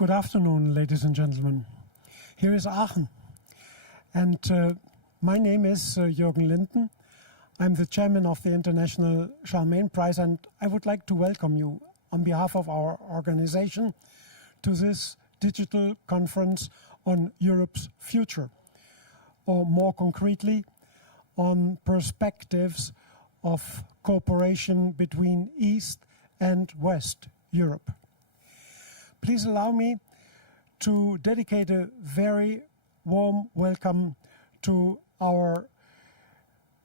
Good afternoon, ladies and gentlemen. Here is Aachen, and my name is Jürgen Linden. I'm the chairman of the International Charlemagne Prize, and I would like to welcome you on behalf of our organization to this digital conference on Europe's future, or more concretely, on perspectives of cooperation between East and West Europe. Please allow me to dedicate a very warm welcome to our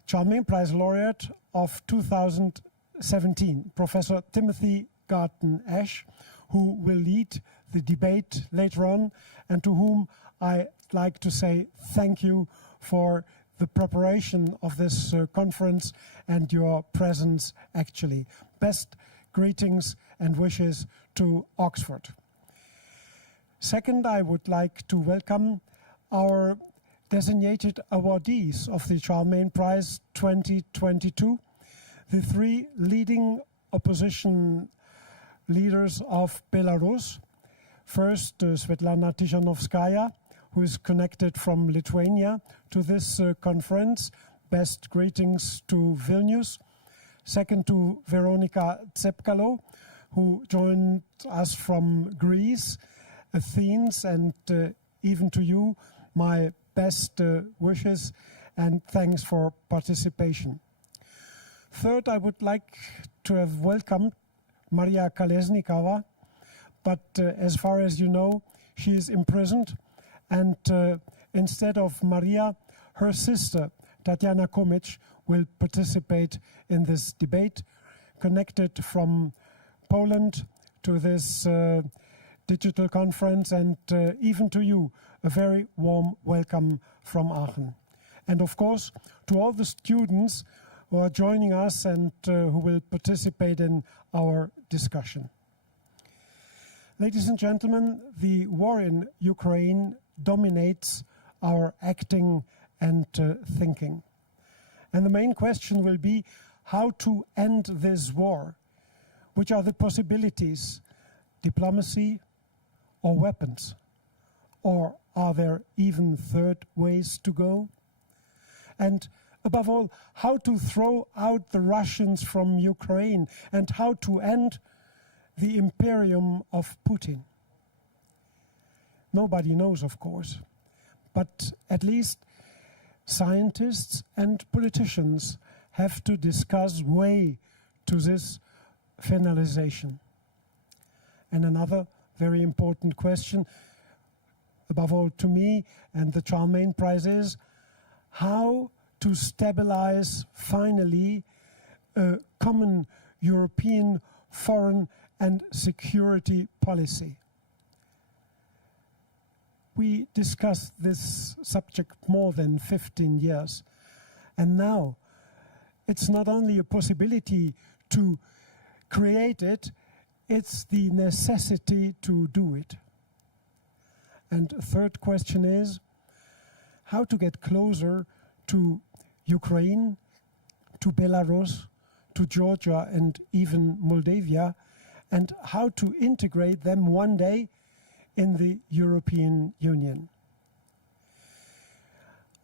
Charlemagne Prize laureate of 2017, Professor Timothy Garton Ash, who will lead the debate later on, and to whom I'd like to say thank you for the preparation of this conference and your presence actually. Best greetings and wishes to Oxford. Second, I would like to welcome our designated awardees of the Charlemagne Prize 2022, the three leading opposition leaders of Belarus. First, Svetlana Tikhanovskaya, who is connected from Lithuania to this conference. Best greetings to Vilnius. Second, to Veronika Tsepkalo, who joined us from Greece, Athens, and even to you, my best wishes and thanks for participation. Third, I would like to have welcomed Maria Kolesnikova, but as far as you know, she is imprisoned, and instead of Maria, her sister, Tatiana Komic, will participate in this debate, connected from Poland to this digital conference, and even to you, a very warm welcome from Aachen. And of course, to all the students who are joining us and who will participate in our discussion. Ladies and gentlemen, the war in Ukraine dominates our acting and thinking. And the main question will be how to end this war. Which are the possibilities? Diplomacy or weapons? Or are there even third ways to go? And above all, how to throw out the Russians from Ukraine and how to end the imperium of Putin? Nobody knows, of course, but at least scientists and politicians have to discuss way to this finalization. And another very important question, above all to me and the Charlemagne Prize, is how to stabilize finally a common European foreign and security policy. We discussed this subject more than 15 years, and now it's not only a possibility to create it, it's the necessity to do it. And a third question is how to get closer to Ukraine, to Belarus, to Georgia, and even Moldavia, and how to integrate them one day in the European Union.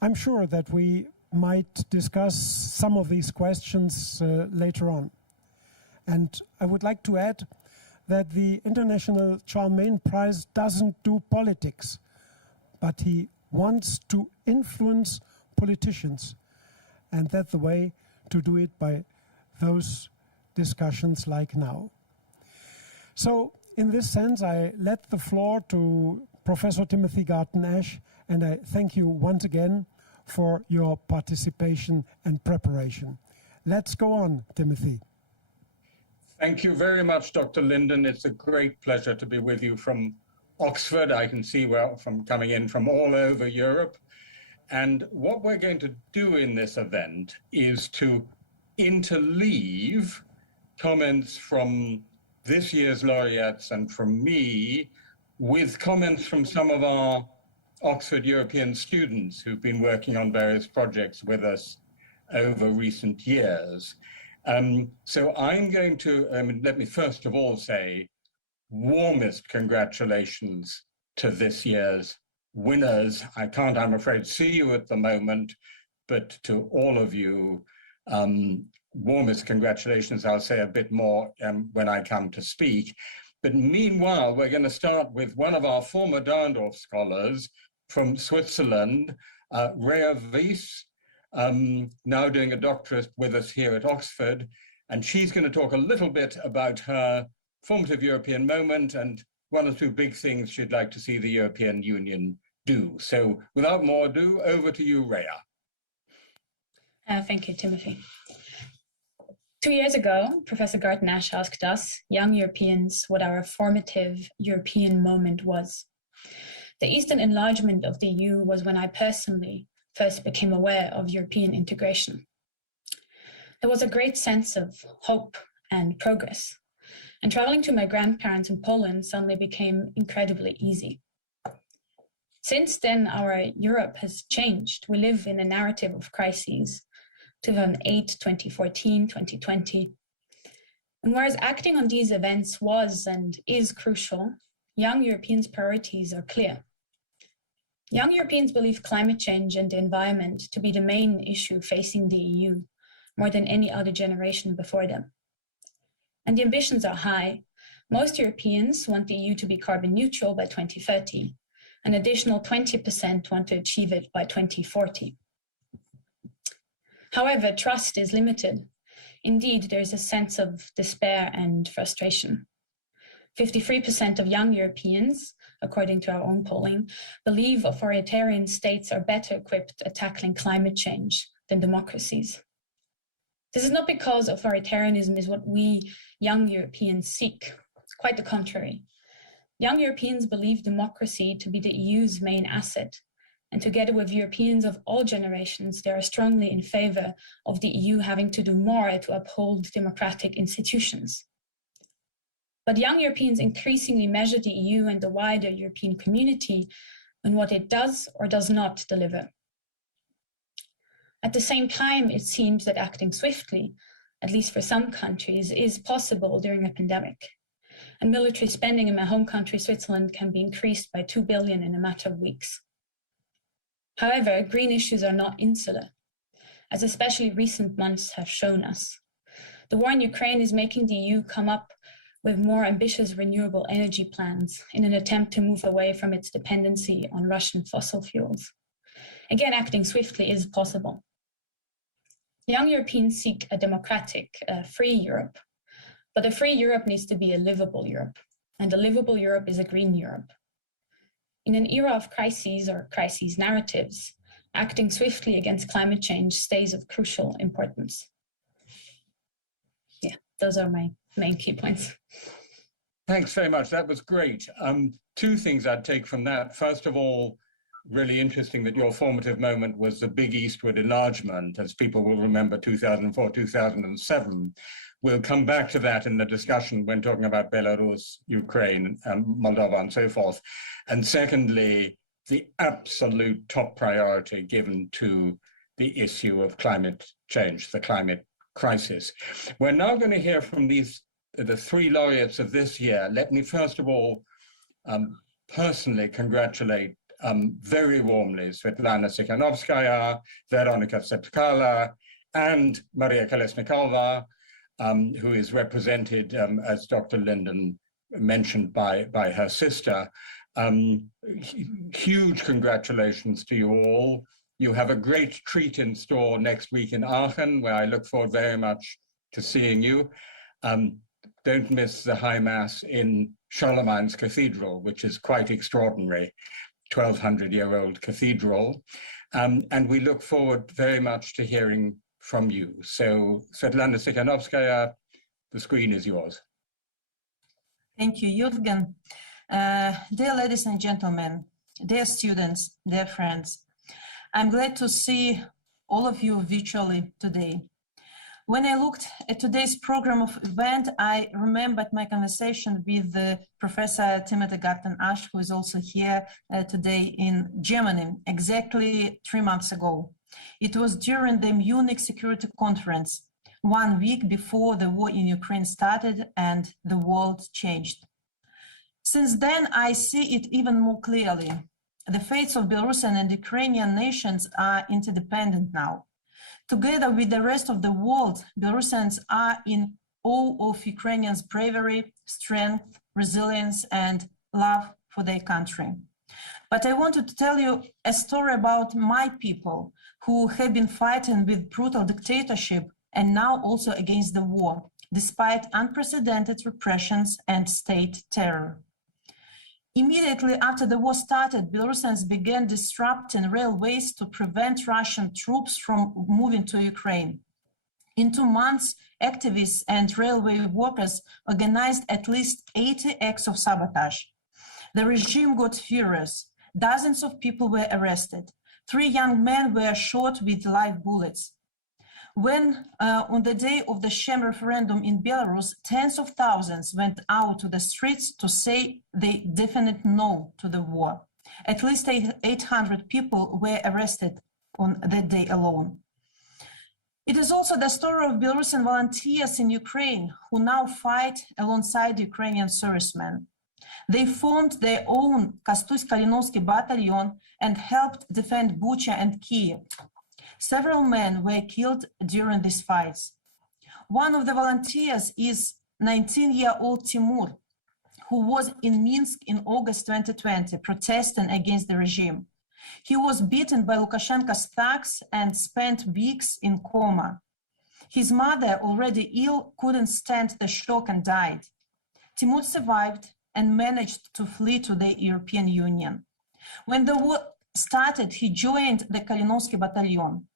I'm sure that we might discuss some of these questions later on. And I would like to add that the International Charlemagne Prize doesn't do politics, but he wants to influence politicians. And that's the way to do it, by those discussions like now. So in this sense, I let the floor to Professor Timothy Garton Ash, and I thank you once again for your participation and preparation. Let's go on, Timothy. Thank you very much, Dr. Linden. It's a great pleasure to be with you from Oxford. I can see well from coming in from all over Europe. And what we're going to do in this event is to interleave comments from this year's laureates and from me with comments from some of our Oxford European students who've been working on various projects with us over recent years. So I'm going to, let me first of all say warmest congratulations to this year's winners. I can't, I'm afraid, see you at the moment, but to all of you, warmest congratulations. I'll say a bit more when I come to speak. But meanwhile, we're going to start with one of our former Dahrendorf scholars from Switzerland, Laureates, now doing a doctorate with us here at Oxford. And she's going to talk a little bit about her formative European moment and one or two big things she'd like to see the European Union do. So without more ado, over to you, Rhea. Thank you, Timothy. 2 years ago, Professor Garton asked us, young Europeans, what our formative European moment was. The Eastern enlargement of the EU was when I personally first became aware of European integration. There was a great sense of hope and progress, and traveling to my grandparents in Poland suddenly became incredibly easy. Since then, our Europe has changed. We live in a narrative of crises, 2008, 2014, 2020. And whereas acting on these events was and is crucial, young Europeans' priorities are clear. Young Europeans believe climate change and the environment to be the main issue facing the EU, more than any other generation before them. And the ambitions are high. Most Europeans want the EU to be carbon neutral by 2030. An additional 20% want to achieve it by 2040. However, trust is limited. Indeed, there's a sense of despair and frustration. 53% of young Europeans, according to our own polling, believe authoritarian states are better equipped at tackling climate change than democracies. This is not because authoritarianism is what we young Europeans seek. Quite the contrary. Young Europeans believe democracy to be the EU's main asset, and together with Europeans of all generations, they are strongly in favor of the EU having to do more to uphold democratic institutions. But young Europeans increasingly measure the EU and the wider European community on what it does or does not deliver. At the same time, it seems that acting swiftly, at least for some countries, is possible during a pandemic. And military spending in my home country, Switzerland, can be increased by 2 billion in a matter of weeks. However, green issues are not insular, as especially recent months have shown us. The war in Ukraine is making the EU come up with more ambitious renewable energy plans in an attempt to move away from its dependency on Russian fossil fuels. Again, acting swiftly is possible. Young Europeans seek a democratic, free Europe, but a free Europe needs to be a livable Europe, and a livable Europe is a green Europe. In an era of crises or crises narratives, acting swiftly against climate change stays of crucial importance. Yeah, those are my main key points. Thanks very much. That was great. Two things I'd take from that. First of all, really interesting that your formative moment was the big eastward enlargement, as people will remember 2004, 2007. We'll come back to that in the discussion when talking about Belarus, Ukraine, Moldova, and so forth. And secondly, the absolute top priority given to the issue of climate change, the climate crisis. We're now going to hear from the three laureates of this year. Let me first of all personally congratulate very warmly Svetlana Tsikhanovskaya, Veronika Tsepkala, and Maria Kolesnikova, who is represented, as Dr. Linden mentioned, by her sister. Huge congratulations to you all. You have a great treat in store next week in Aachen, where I look forward very much to seeing you. Don't miss the High Mass in Charlemagne's Cathedral, which is quite extraordinary, 1,200-year-old cathedral. And we look forward very much to hearing from you. So, Svetlana Tsikhanovskaya, the screen is yours. Thank you, Jürgen. Dear ladies and gentlemen, dear students, dear friends, I'm glad to see all of you virtually today. When I looked at today's program of event, I remembered my conversation with Professor Timothy Garton, who is also here today in Germany, exactly 3 months ago. It was during the Munich Security Conference, 1 week before the war in Ukraine started and the world changed. Since then, I see it even more clearly. The fates of Belarusian and Ukrainian nations are interdependent now. Together with the rest of the world, Belarusians are in awe of Ukrainians' bravery, strength, resilience, and love for their country. But I wanted to tell you a story about my people who have been fighting with brutal dictatorship and now also against the war, despite unprecedented repressions and state terror. Immediately after the war started, Belarusians began disrupting railways to prevent Russian troops from moving to Ukraine. In 2 months, activists and railway workers organized at least 80 acts of sabotage. The regime got furious. Dozens of people were arrested. 3 young men were shot with live bullets. When, on the day of the sham referendum in Belarus, tens of thousands went out to the streets to say they definite no to the war. At least 800 people were arrested on that day alone. It is also the story of Belarusian volunteers in Ukraine who now fight alongside Ukrainian servicemen. They formed their own Karlspreis battalion and helped defend Bucha and Kyiv. Several men were killed during these fights. One of the volunteers is 19-year-old Timur, who was in Minsk in August 2020, protesting against the regime. He was beaten by Lukashenko's thugs and spent weeks in coma. His mother, already ill, couldn't stand the shock and died. Timur survived and managed to flee to the European Union. When the war started, he joined the Karlspreis battalion.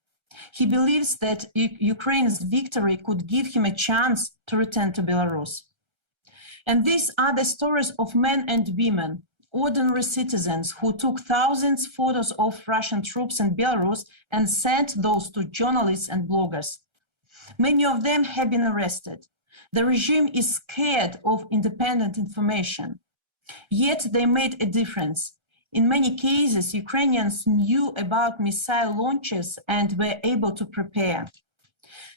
He believes that Ukraine's victory could give him a chance to return to Belarus. And these are the stories of men and women, ordinary citizens who took thousands of photos of Russian troops in Belarus and sent those to journalists and bloggers. Many of them have been arrested. The regime is scared of independent information. Yet they made a difference. In many cases, Ukrainians knew about missile launches and were able to prepare.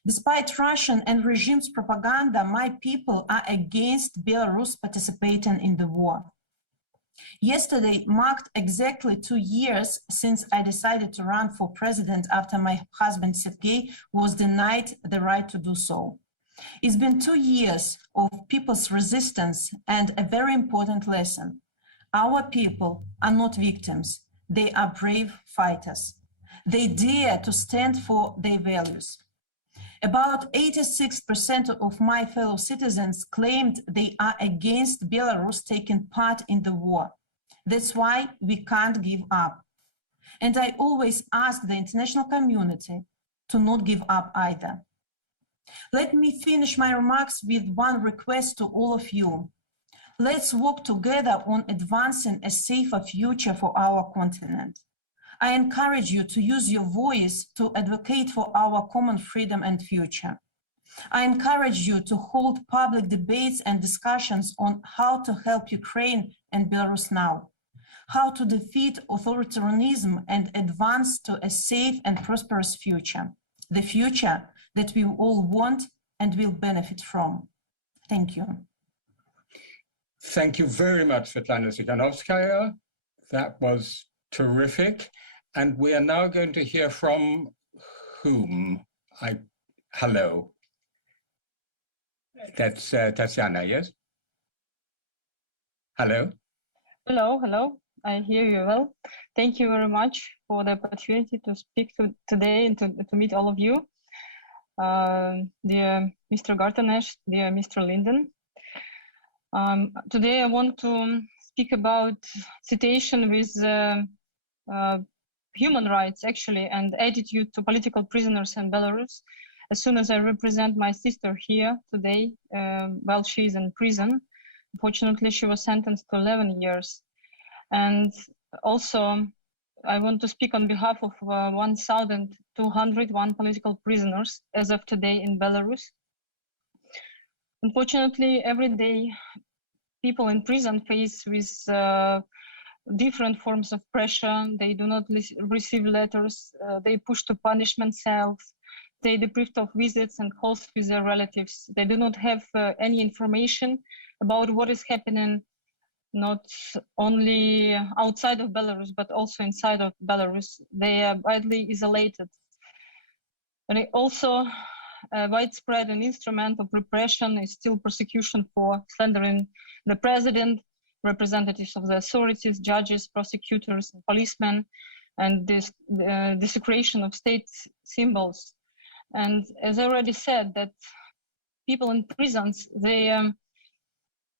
Despite Russian and regime's propaganda, my people are against Belarus participating in the war. Yesterday marked exactly 2 years since I decided to run for president after my husband Sergei was denied the right to do so. It's been 2 years of people's resistance and a very important lesson. Our people are not victims. They are brave fighters. They dare to stand for their values. About 86% of my fellow citizens claimed they are against Belarus taking part in the war. That's why we can't give up. And I always ask the international community to not give up either. Let me finish my remarks with one request to all of you. Let's work together on advancing a safer future for our continent. I encourage you to use your voice to advocate for our common freedom and future. I encourage you to hold public debates and discussions on how to help Ukraine and Belarus now, how to defeat authoritarianism and advance to a safe and prosperous future, the future that we all want and will benefit from. Thank you. Thank you very much, Svetlana Tsikhanovskaya. That was terrific. And we are now going to hear from whom? Hello. That's Tatiana, yes? Hello? Hello. I hear you well. Thank you very much for the opportunity to speak today and to meet all of you. Dear Mr. Gartner, dear Mr. Linden. Today I want to speak about situation with human rights actually and attitude to political prisoners in Belarus. As soon as I represent my sister here today, while she is in prison, unfortunately she was sentenced to 11 years. And also I want to speak on behalf of 1,201 political prisoners as of today in Belarus. Unfortunately, every day people in prison face with different forms of pressure. They do not receive letters. They push to punishment cells. They deprived of visits and calls with their relatives. They do not have any information about what is happening not only outside of Belarus, but also inside of Belarus. They are widely isolated. And also widespread an instrument of repression is still persecution for slandering the president, representatives of the authorities, judges, prosecutors, and policemen, and this desecration of state symbols. And as I already said, that people in prisons, they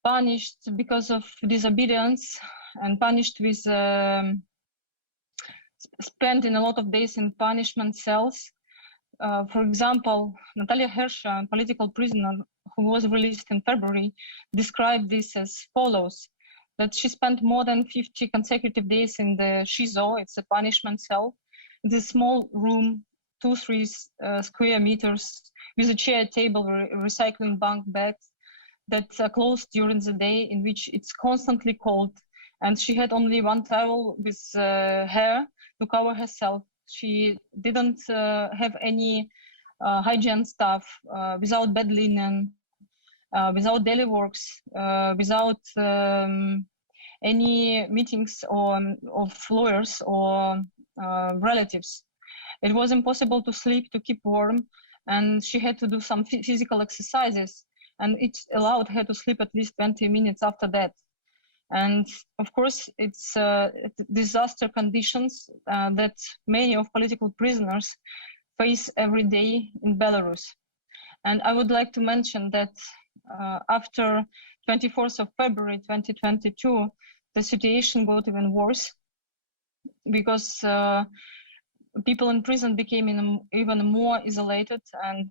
punished because of disobedience and punished with spending a lot of days in punishment cells. For example, Natalia Hersha, a political prisoner who was released in February, described this as follows, that she spent more than 50 consecutive days in the Shizo, it's a punishment cell, this small room, 2-3 square meters, with a chair, table, recycling bunk beds that are closed during the day, in which it's constantly cold. And she had only one towel with hair to cover herself. She didn't have any hygiene stuff, without bed linen, without daily works, without any meetings of lawyers or relatives. It was impossible to sleep, to keep warm, and she had to do some physical exercises, and it allowed her to sleep at least 20 minutes after that. And of course, it's disaster conditions that many of political prisoners face every day in Belarus. And I would like to mention that after 24th of February 2022, the situation got even worse because people in prison became even more isolated, and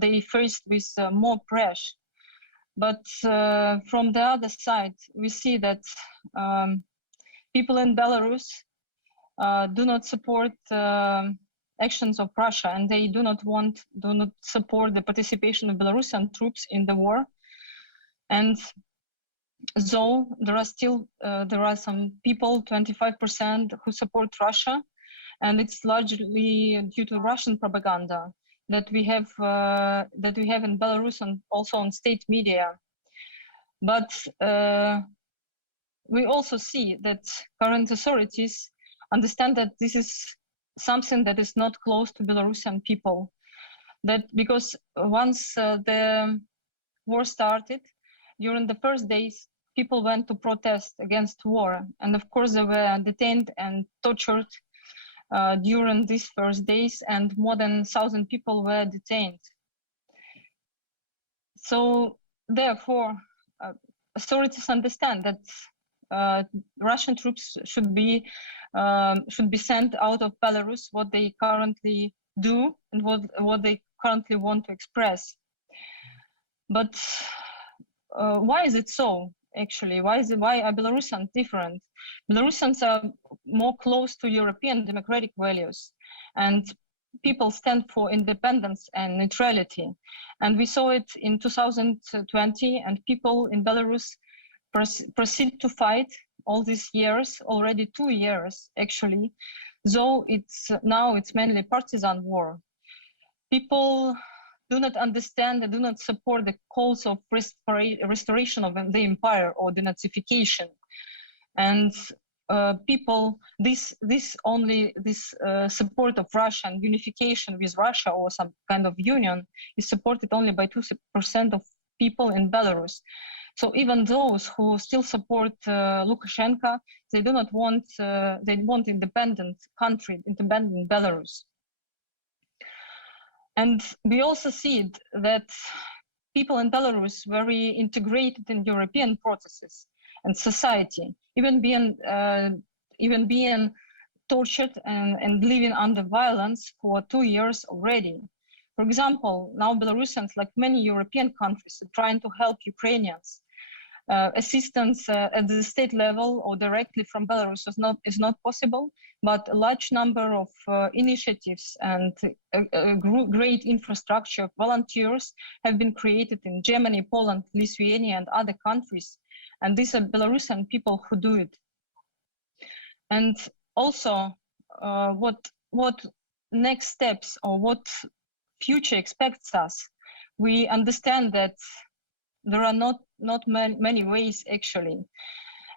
they faced with more pressure. But from the other side, we see that people in Belarus do not support actions of Russia, and they do not support the participation of Belarusian troops in the war. And though there are some people, 25%, who support Russia, and it's largely due to Russian propaganda that we have in Belarus and also on state media. But we also see that current authorities understand that this is something that is not close to Belarusian people. That because once the war started, during the first days, people went to protest against war, and of course they were detained and tortured during these first days, and more than 1,000 people were detained. So therefore, authorities understand that Russian troops should be sent out of Belarus, what they currently do and what they currently want to express. But why is it so? Actually, why are Belarusians different? Belarusians are more close to European democratic values, and people stand for independence and neutrality. And we saw it in 2020, and people in Belarus proceed to fight all these years, already 2 years actually, though now it's mainly partisan war. People do not understand and do not support the calls of restoration of the empire or denazification. And people, this support of Russia and unification with Russia or some kind of union is supported only by 2% of people in Belarus. So even those who still support Lukashenko, they do not want, they want independent country, independent Belarus. And we also see that people in Belarus very integrated in European processes and society, even being tortured and living under violence for 2 years already. For example, now Belarusians, like many European countries, are trying to help Ukrainians. Assistance at the state level or directly from Belarus is not possible, but a large number of initiatives and a great infrastructure of volunteers have been created in Germany, Poland, Lithuania, and other countries. And these are Belarusian people who do it. And also, what next steps or what future expects us? We understand that there are not many ways actually.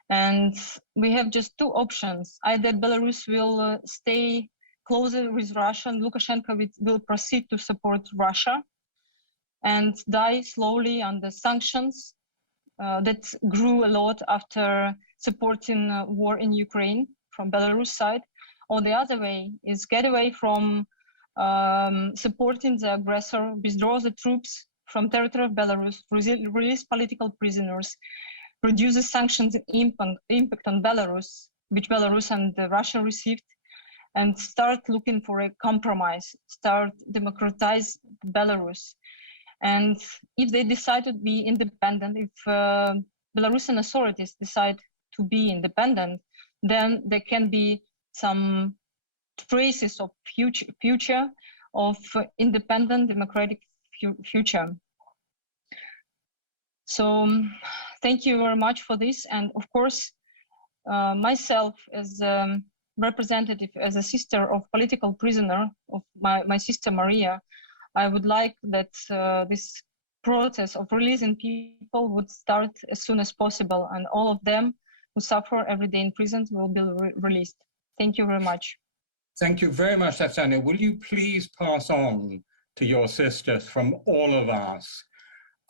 And we have just two options. Either Belarus will stay closer with Russia and Lukashenko will proceed to support Russia and die slowly under sanctions that grew a lot after supporting war in Ukraine from Belarus side. Or the other way is get away from supporting the aggressor, withdraw the troops from territory of Belarus, release political prisoners, reduce the sanctions impact on Belarus, which Belarus and Russia received, and start looking for a compromise, start democratize Belarus. And if they decide to be independent, if Belarusian authorities decide to be independent, then there can be some traces of future of independent democratic future. So thank you very much for this. And of course, myself as a representative, as a sister of political prisoner of my sister Maria, I would like that this process of releasing people would start as soon as possible, and all of them who suffer every day in prison will be released. Thank you very much. Thank you very much, Tatiana. Will you please pass on to your sisters from all of us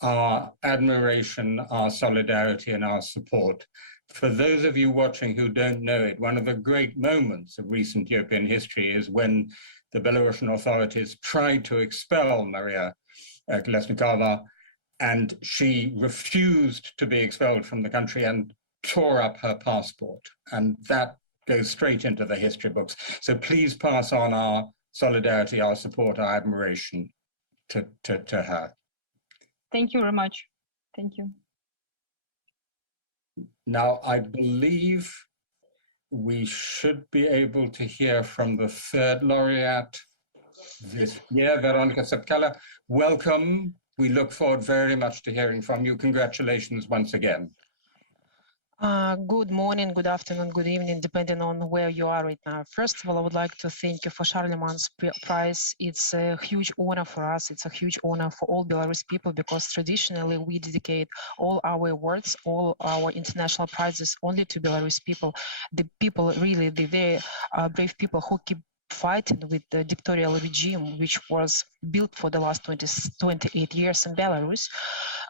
our admiration, our solidarity, and our support. For those of you watching who don't know it, one of the great moments of recent European history is when the Belarusian authorities tried to expel Maria Kolesnikova, and she refused to be expelled from the country and tore up her passport. And that goes straight into the history books. So please pass on our solidarity, our support, our admiration to her. Thank you very much. Thank you. Now, I believe we should be able to hear from the third laureate this year, Veronika Sepkala. Welcome. We look forward very much to hearing from you. Congratulations once again. Good morning, good afternoon, good evening, depending on where you are right now. First of all, I would like to thank you for Charlemagne's prize. It's a huge honor for us. It's a huge honor for all Belarus people, because traditionally we dedicate all our awards, all our international prizes only to Belarus people. The people, really, the very brave people who keep fighting with the dictatorial regime, which was built for the last 28 years in Belarus.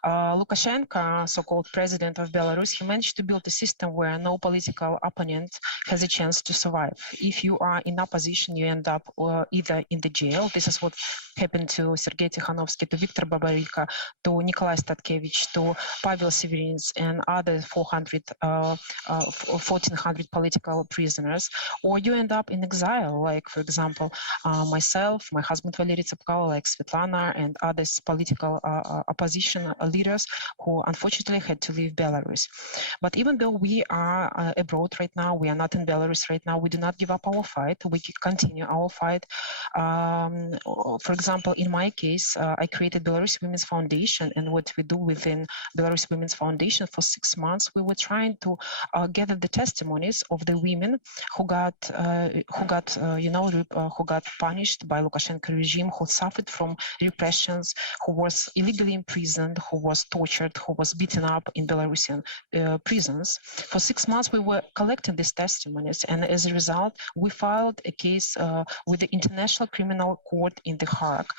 Lukashenko, so-called president of Belarus, he managed to build a system where no political opponent has a chance to survive. If you are in opposition, you end up either in the jail. This is what happened to Sergei Tikhanovsky, to Viktor Babarika, to Nikolai Statkevich, to Pavel Severins, and other 1,400 political prisoners. Or you end up in exile, like, for example, myself, my husband Valery Tsepkalo, like Svetlana, and others political opposition leaders who unfortunately had to leave Belarus. But even though we are abroad right now, we are not in Belarus right now, we do not give up our fight. We continue our fight. For example, in my case, I created Belarus Women's Foundation, and what we do within Belarus Women's Foundation for 6 months, we were trying to gather the testimonies of the women who got punished by Lukashenko regime, who suffered from repressions, who was illegally imprisoned, who was tortured, who was beaten up in Belarusian prisons. For 6 months, we were collecting these testimonies, and as a result, we filed a case with the International Criminal Court in The Hague.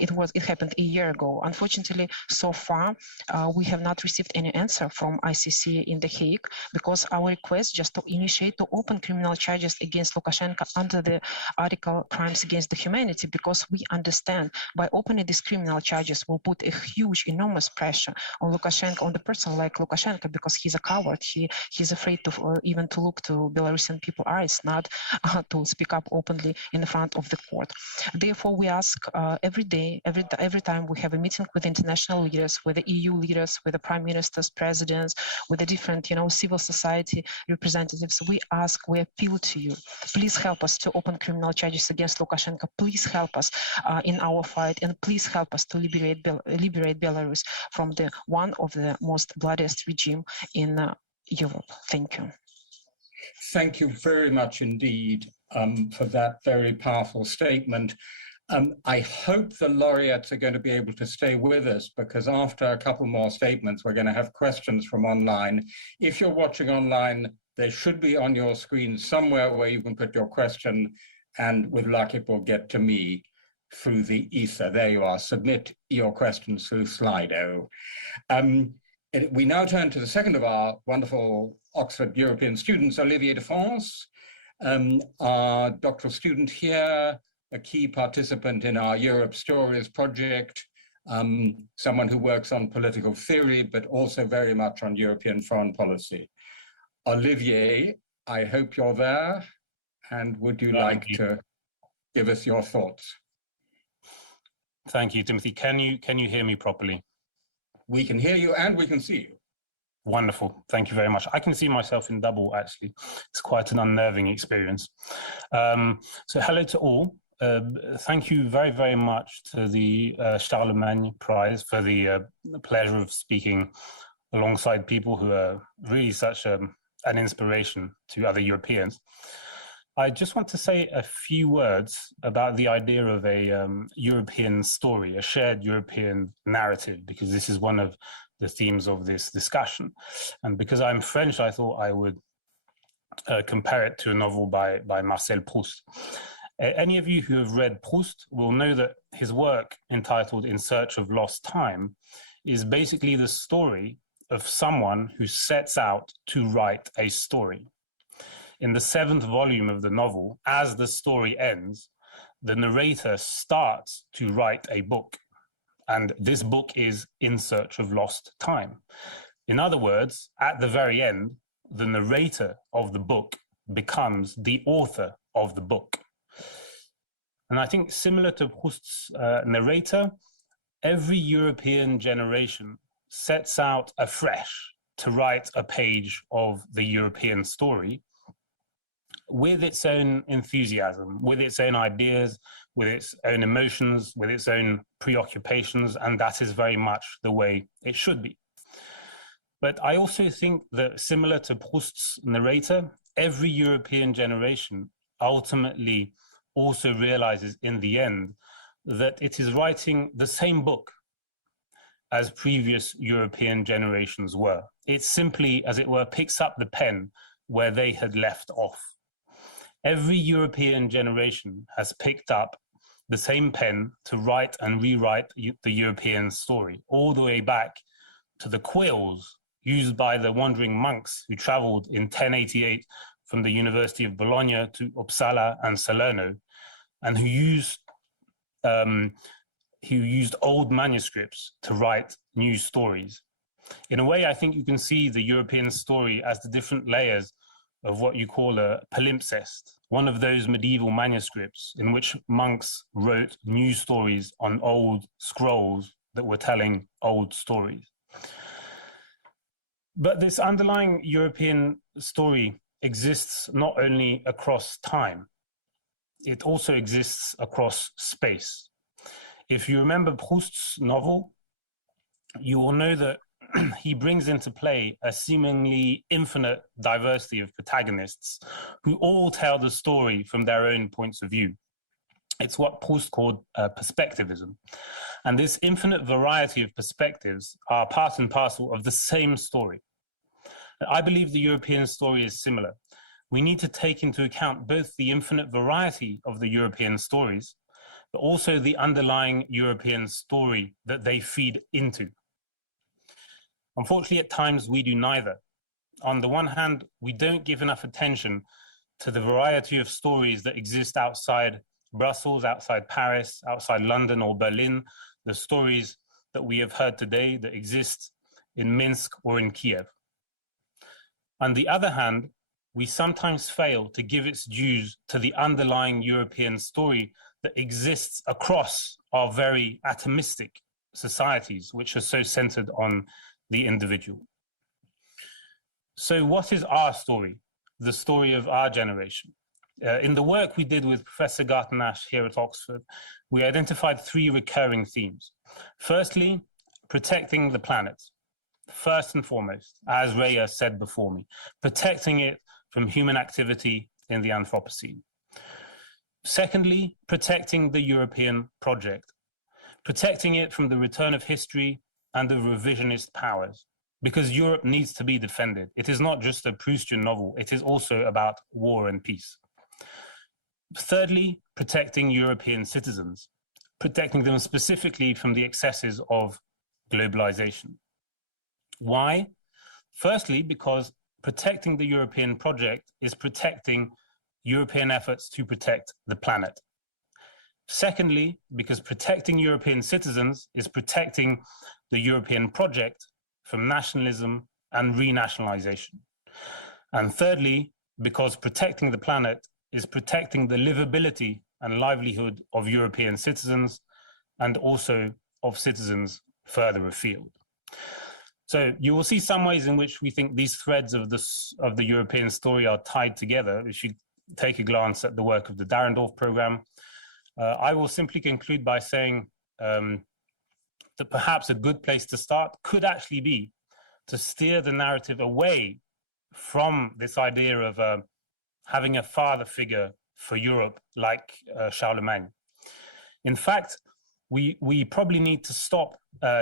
It happened a year ago. Unfortunately, so far, we have not received any answer from ICC in The Hague, because our request just to initiate, to open criminal charges against Lukashenko under the article Crimes Against the Humanity, because we understand by opening these criminal charges will put a huge, enormous pressure on Lukashenko, on the person like Lukashenko, because he's a coward. He's afraid to even to look to Belarusian people's eyes, not to speak up openly in front of the court. Therefore, we ask every day, every time we have a meeting with international leaders, with the EU leaders, with the prime ministers, presidents, with the different, civil society representatives, we appeal to you. Please help us to open criminal charges against Lukashenko. Please help us in our fight, and please help us to liberate Belarus from one of the most bloodiest regime in Europe. Thank you. Thank you very much indeed for that very powerful statement. I hope the laureates are going to be able to stay with us, because after a couple more statements, we're going to have questions from online. If you're watching online, they should be on your screen somewhere where you can put your question, and with luck, it will get to me through the ether. There you are. Submit your questions through Slido. We now turn to the second of our wonderful Oxford European students, Olivier de France, our doctoral student here, a key participant in our Europe Stories project, someone who works on political theory, but also very much on European foreign policy. Olivier, I hope you're there, and would you like to give us your thoughts? Thank you, Timothy. Can you hear me properly? We can hear you and we can see you. Wonderful. Thank you very much. I can see myself in double, actually. It's quite an unnerving experience. So hello to all. Thank you very, very much to the Charlemagne Prize for the pleasure of speaking alongside people who are really such an inspiration to other Europeans. I just want to say a few words about the idea of a European story, a shared European narrative, because this is one of the themes of this discussion. And because I'm French, I thought I would compare it to a novel by Marcel Proust. Any of you who have read Proust will know that his work, entitled In Search of Lost Time, is basically the story of someone who sets out to write a story. In the 7th volume of the novel, as the story ends, the narrator starts to write a book. And this book is In Search of Lost Time. In other words, at the very end, the narrator of the book becomes the author of the book. And I think similar to Proust's narrator, every European generation sets out afresh to write a page of the European story with its own enthusiasm, with its own ideas, with its own emotions, with its own preoccupations, and that is very much the way it should be. But I also think that similar to Proust's narrator, every European generation ultimately also realizes in the end that it is writing the same book as previous European generations were. It simply, as it were, picks up the pen where they had left off. Every European generation has picked up the same pen to write and rewrite the European story, all the way back to the quills used by the wandering monks who traveled in 1088 from the University of Bologna to Uppsala and Salerno, and who used old manuscripts to write new stories. In a way, I think you can see the European story as the different layers of what you call a palimpsest, one of those medieval manuscripts in which monks wrote new stories on old scrolls that were telling old stories. But this underlying European story exists not only across time, it also exists across space. If you remember Proust's novel, you will know that he brings into play a seemingly infinite diversity of protagonists who all tell the story from their own points of view. It's what Proust called perspectivism. And this infinite variety of perspectives are part and parcel of the same story. I believe the European story is similar. We need to take into account both the infinite variety of the European stories, but also the underlying European story that they feed into. Unfortunately, at times we do neither. On the one hand, we don't give enough attention to the variety of stories that exist outside Brussels, outside Paris, outside London or Berlin, the stories that we have heard today that exist in Minsk or in Kiev. On the other hand, we sometimes fail to give its dues to the underlying European story that exists across our very atomistic societies, which are so centered on the individual. So what is our story, the story of our generation? In the work we did with Professor Garton here at Oxford, we identified 3 recurring themes. Firstly, protecting the planet. First and foremost, as Rhea said before me, protecting it from human activity in the Anthropocene. Secondly, protecting the European project, protecting it from the return of history and the revisionist powers, because Europe needs to be defended. It is not just a Proustian novel, it is also about war and peace. Thirdly, protecting European citizens, protecting them specifically from the excesses of globalization. Why? Firstly, because protecting the European project is protecting European efforts to protect the planet. Secondly, because protecting European citizens is protecting the European project from nationalism and renationalization. And thirdly, because protecting the planet is protecting the livability and livelihood of European citizens and also of citizens further afield. So you will see some ways in which we think these threads of the European story are tied together. If you take a glance at the work of the Dahrendorf program, I will simply conclude by saying that perhaps a good place to start could actually be to steer the narrative away from this idea of having a father figure for Europe like Charlemagne. In fact, we probably need to stop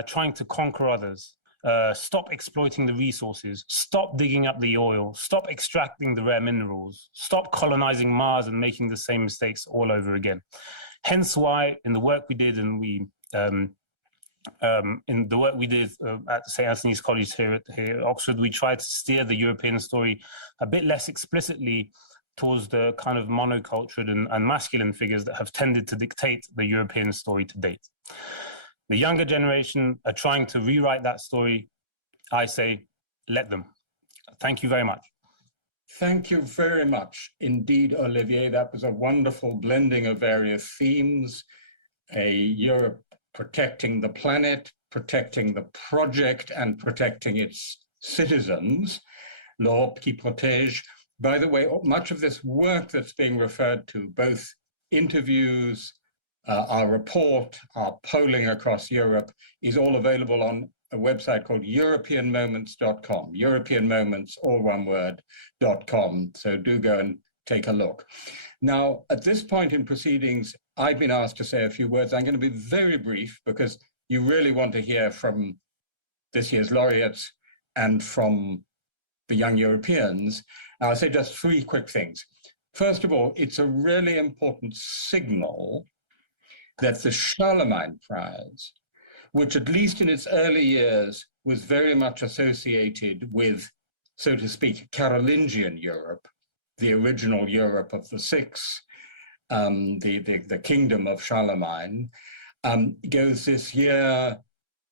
trying to conquer others, stop exploiting the resources, stop digging up the oil, stop extracting the rare minerals, stop colonizing Mars and making the same mistakes all over again. Hence why in the work we did at St. Anthony's College here at Oxford, we tried to steer the European story a bit less explicitly towards the kind of monocultured and masculine figures that have tended to dictate the European story to date. The younger generation are trying to rewrite that story. I say, let them. Thank you very much. Thank you very much indeed, Olivier. That was a wonderful blending of various themes, a Europe protecting the planet, protecting the project, and protecting its citizens. L'Europe qui protège. By the way, much of this work that's being referred to, both interviews, our report, our polling across Europe, is all available on a website called EuropeanMoments.com, European Moments, all one word, .com. So do go and take a look. Now, at this point in proceedings, I've been asked to say a few words. I'm going to be very brief because you really want to hear from this year's laureates and from the young Europeans. I'll say just three quick things. First of all, it's a really important signal that the Charlemagne Prize, which at least in its early years was very much associated with, so to speak, Carolingian Europe, the original Europe of the Six, the kingdom of Charlemagne, goes this year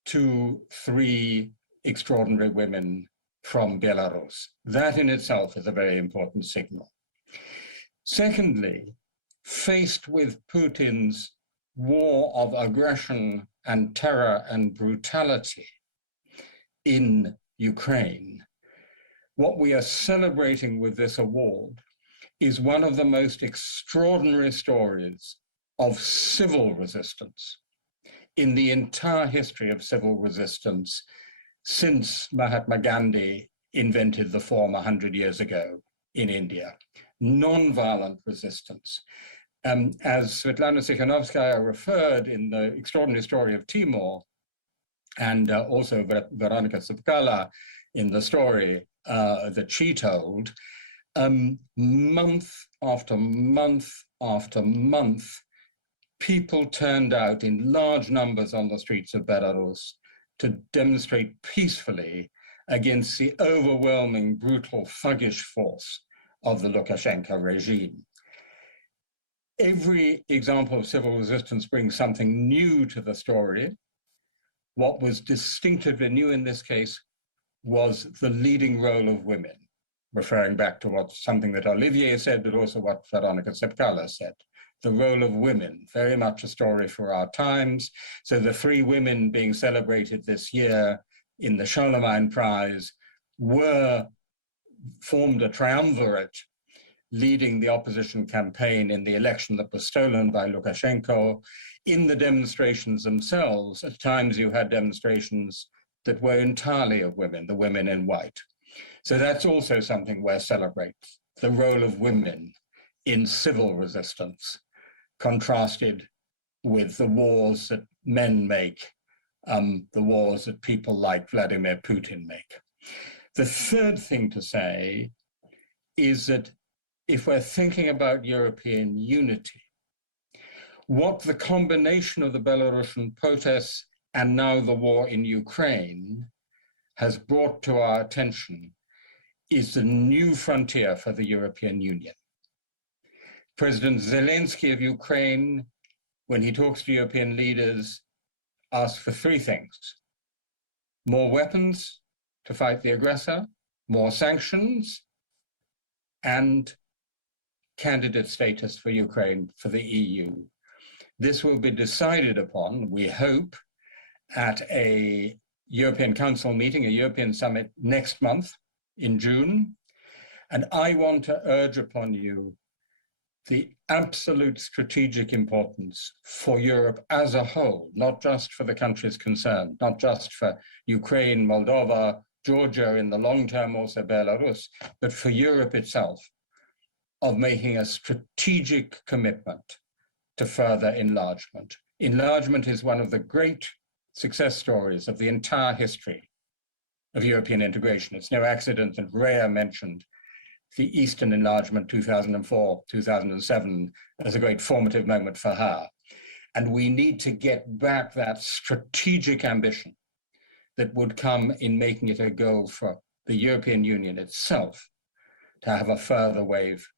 to 3 extraordinary women from Belarus. That in itself is a very important signal. Secondly, faced with Putin's war of aggression and terror and brutality in Ukraine, what we are celebrating with this award is one of the most extraordinary stories of civil resistance in the entire history of civil resistance since Mahatma Gandhi invented the form 100 years ago in India. Non-violent resistance. As Svetlana Tikhanovskaya referred in the extraordinary story of Timor, and also Veronika Tsepkala in the story that she told, month after month after month, people turned out in large numbers on the streets of Belarus to demonstrate peacefully against the overwhelming, brutal, thuggish force of the Lukashenko regime. Every example of civil resistance brings something new to the story. What was distinctively new in this case was the leading role of women, referring back to something that Olivier said, but also what Veronika Tsepkala said. The role of women, very much a story for our times. So the 3 women being celebrated this year in the Charlemagne Prize formed a triumvirate leading the opposition campaign in the election that was stolen by Lukashenko. In the demonstrations themselves, at times you had demonstrations that were entirely of women, the women in white. So that's also something we're celebrating, the role of women in civil resistance contrasted with the wars that men make, the wars that people like Vladimir Putin make. The third thing to say is that if we're thinking about European unity, what the combination of the Belarusian protests and now the war in Ukraine has brought to our attention is the new frontier for the European Union. President Zelensky of Ukraine, when he talks to European leaders, asks for three things: more weapons to fight the aggressor, more sanctions, and candidate status for Ukraine for the EU. This will be decided upon, we hope, at a European Council meeting, a European summit next month in June. And I want to urge upon you the absolute strategic importance for Europe as a whole, not just for the countries concerned, not just for Ukraine, Moldova, Georgia, in the long term also Belarus, but for Europe itself, of making a strategic commitment to further enlargement. Enlargement is one of the great success stories of the entire history of European integration. It's no accident that Rhea mentioned the Eastern enlargement 2004, 2007 as a great formative moment for her. And we need to get back that strategic ambition that would come in making it a goal for the European Union itself to have a further wave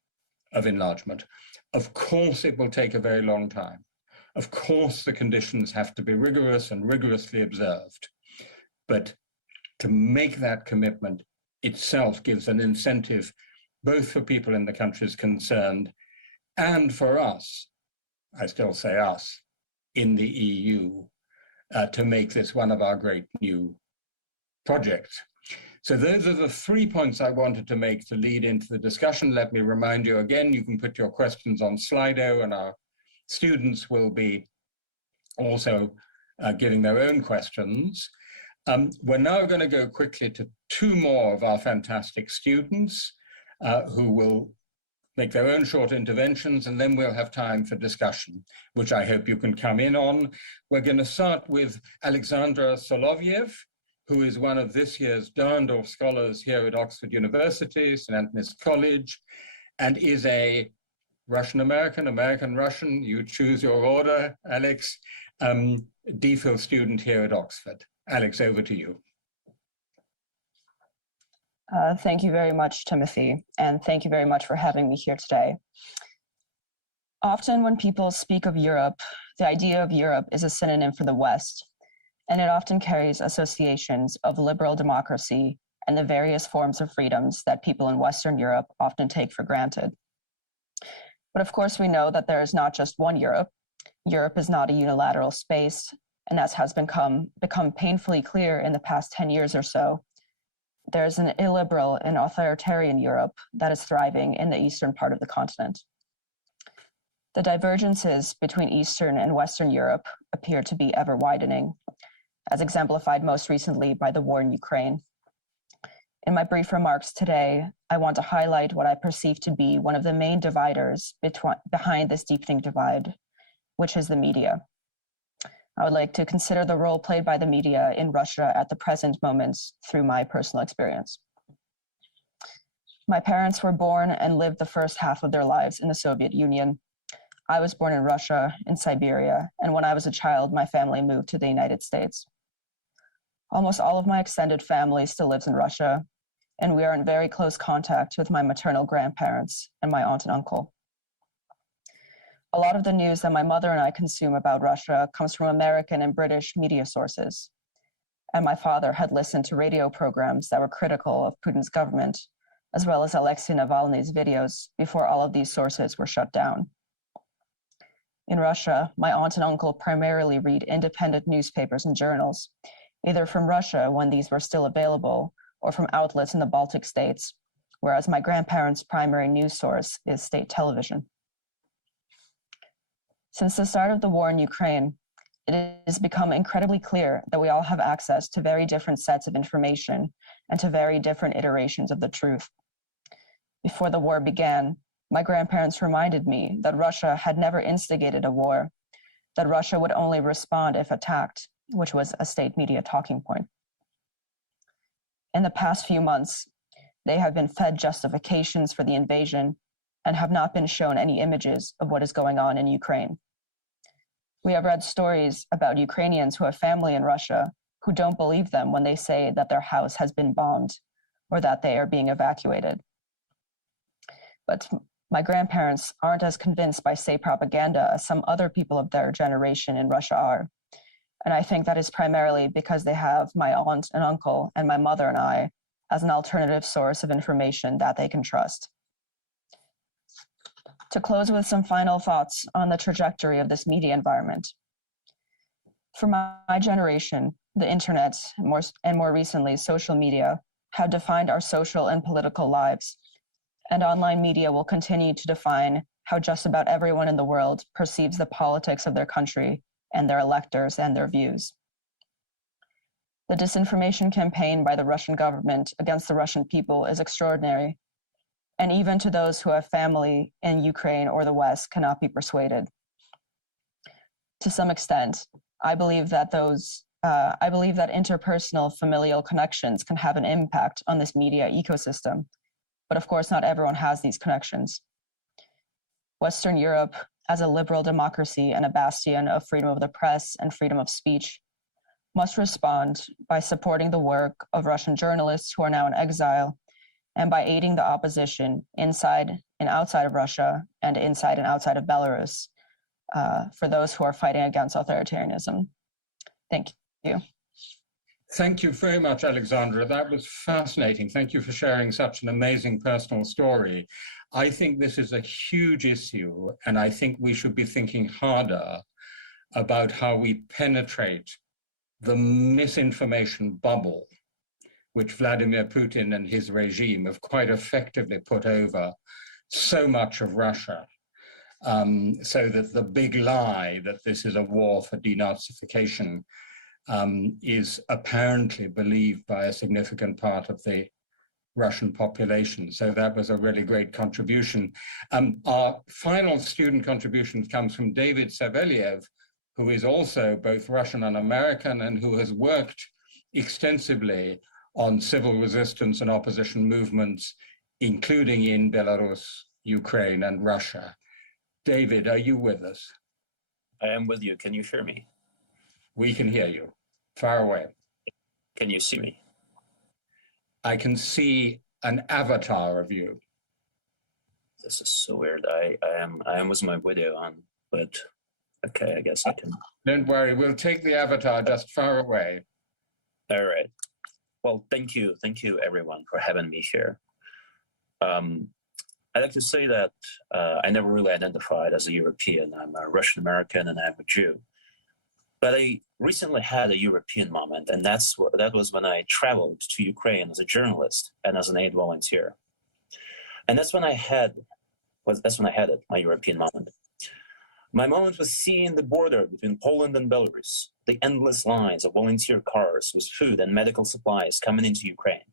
of enlargement. Of course, it will take a very long time. Of course, the conditions have to be rigorous and rigorously observed. But to make that commitment itself gives an incentive both for people in the countries concerned and for us, I still say us, in the EU, to make this one of our great new projects. So those are the 3 points I wanted to make to lead into the discussion. Let me remind you again, you can put your questions on Slido, and our students will be also giving their own questions. We're now going to go quickly to two more of our fantastic students who will make their own short interventions, and then we'll have time for discussion, which I hope you can come in on. We're going to start with Alexandra Soloviev, who is one of this year's Darndorf Scholars here at Oxford University, St. Anthony's College, and is a Russian-American, American-Russian, you choose your order, Alex, DPhil student here at Oxford. Alex, over to you. Thank you very much, Timothy, and thank you very much for having me here today. Often when people speak of Europe, the idea of Europe is a synonym for the West, and it often carries associations of liberal democracy and the various forms of freedoms that people in Western Europe often take for granted. But of course, we know that there is not just one Europe. Europe is not a unilateral space, and as has become painfully clear in the past 10 years or so, there's an illiberal and authoritarian Europe that is thriving in the eastern part of the continent. The divergences between Eastern and Western Europe appear to be ever widening, as exemplified most recently by the war in Ukraine. In my brief remarks today, I want to highlight what I perceive to be one of the main dividers behind this deepening divide, which is the media. I would like to consider the role played by the media in Russia at the present moment through my personal experience. My parents were born and lived the first half of their lives in the Soviet Union. I was born in Russia, in Siberia, and when I was a child, my family moved to the United States. Almost all of my extended family still lives in Russia, and we are in very close contact with my maternal grandparents and my aunt and uncle. A lot of the news that my mother and I consume about Russia comes from American and British media sources. And my father had listened to radio programs that were critical of Putin's government, as well as Alexei Navalny's videos before all of these sources were shut down. In Russia, my aunt and uncle primarily read independent newspapers and journals, either from Russia when these were still available, or from outlets in the Baltic states, whereas my grandparents' primary news source is state television. Since the start of the war in Ukraine, it has become incredibly clear that we all have access to very different sets of information and to very different iterations of the truth. Before the war began, my grandparents reminded me that Russia had never instigated a war, that Russia would only respond if attacked, which was a state media talking point. In the past few months, they have been fed justifications for the invasion and have not been shown any images of what is going on in Ukraine. We have read stories about Ukrainians who have family in Russia who don't believe them when they say that their house has been bombed or that they are being evacuated. But my grandparents aren't as convinced by state propaganda as some other people of their generation in Russia are. And I think that is primarily because they have my aunt and uncle and my mother and I as an alternative source of information that they can trust. To close with some final thoughts on the trajectory of this media environment. For my generation, the internet, and more recently, social media, have defined our social and political lives. And online media will continue to define how just about everyone in the world perceives the politics of their country and their electors and their views. The disinformation campaign by the Russian government against the Russian people is extraordinary, and even to those who have family in Ukraine or the West cannot be persuaded. To some extent, I believe that interpersonal familial connections can have an impact on this media ecosystem, but of course not everyone has these connections. Western Europe, as a liberal democracy and a bastion of freedom of the press and freedom of speech, must respond by supporting the work of Russian journalists who are now in exile, and by aiding the opposition inside and outside of Russia and inside and outside of Belarus for those who are fighting against authoritarianism. Thank you. Thank you very much, Alexandra. That was fascinating. Thank you for sharing such an amazing personal story. I think this is a huge issue, and I think we should be thinking harder about how we penetrate the misinformation bubble which Vladimir Putin and his regime have quite effectively put over so much of Russia, so that the big lie that this is a war for denazification is apparently believed by a significant part of the Russian population. So that was a really great contribution. Our final student contribution comes from David Savelyev, who is also both Russian and American, and who has worked extensively on civil resistance and opposition movements, including in Belarus, Ukraine, and Russia. David, are you with us? I am with you. Can you hear me? We can hear you. Far away. Can you see me? I can see an avatar of you. This is so weird. I am with my video on, but okay, I guess I can. Don't worry, we'll take the avatar just far away. All right. Well, thank you everyone for having me here. I'd like to say that I never really identified as a European. I'm a Russian American and I'm a Jew. But I recently had a European moment, and that was when I traveled to Ukraine as a journalist and as an aid volunteer. And that's when I had it, my European moment. My moment was seeing the border between Poland and Belarus, the endless lines of volunteer cars with food and medical supplies coming into Ukraine,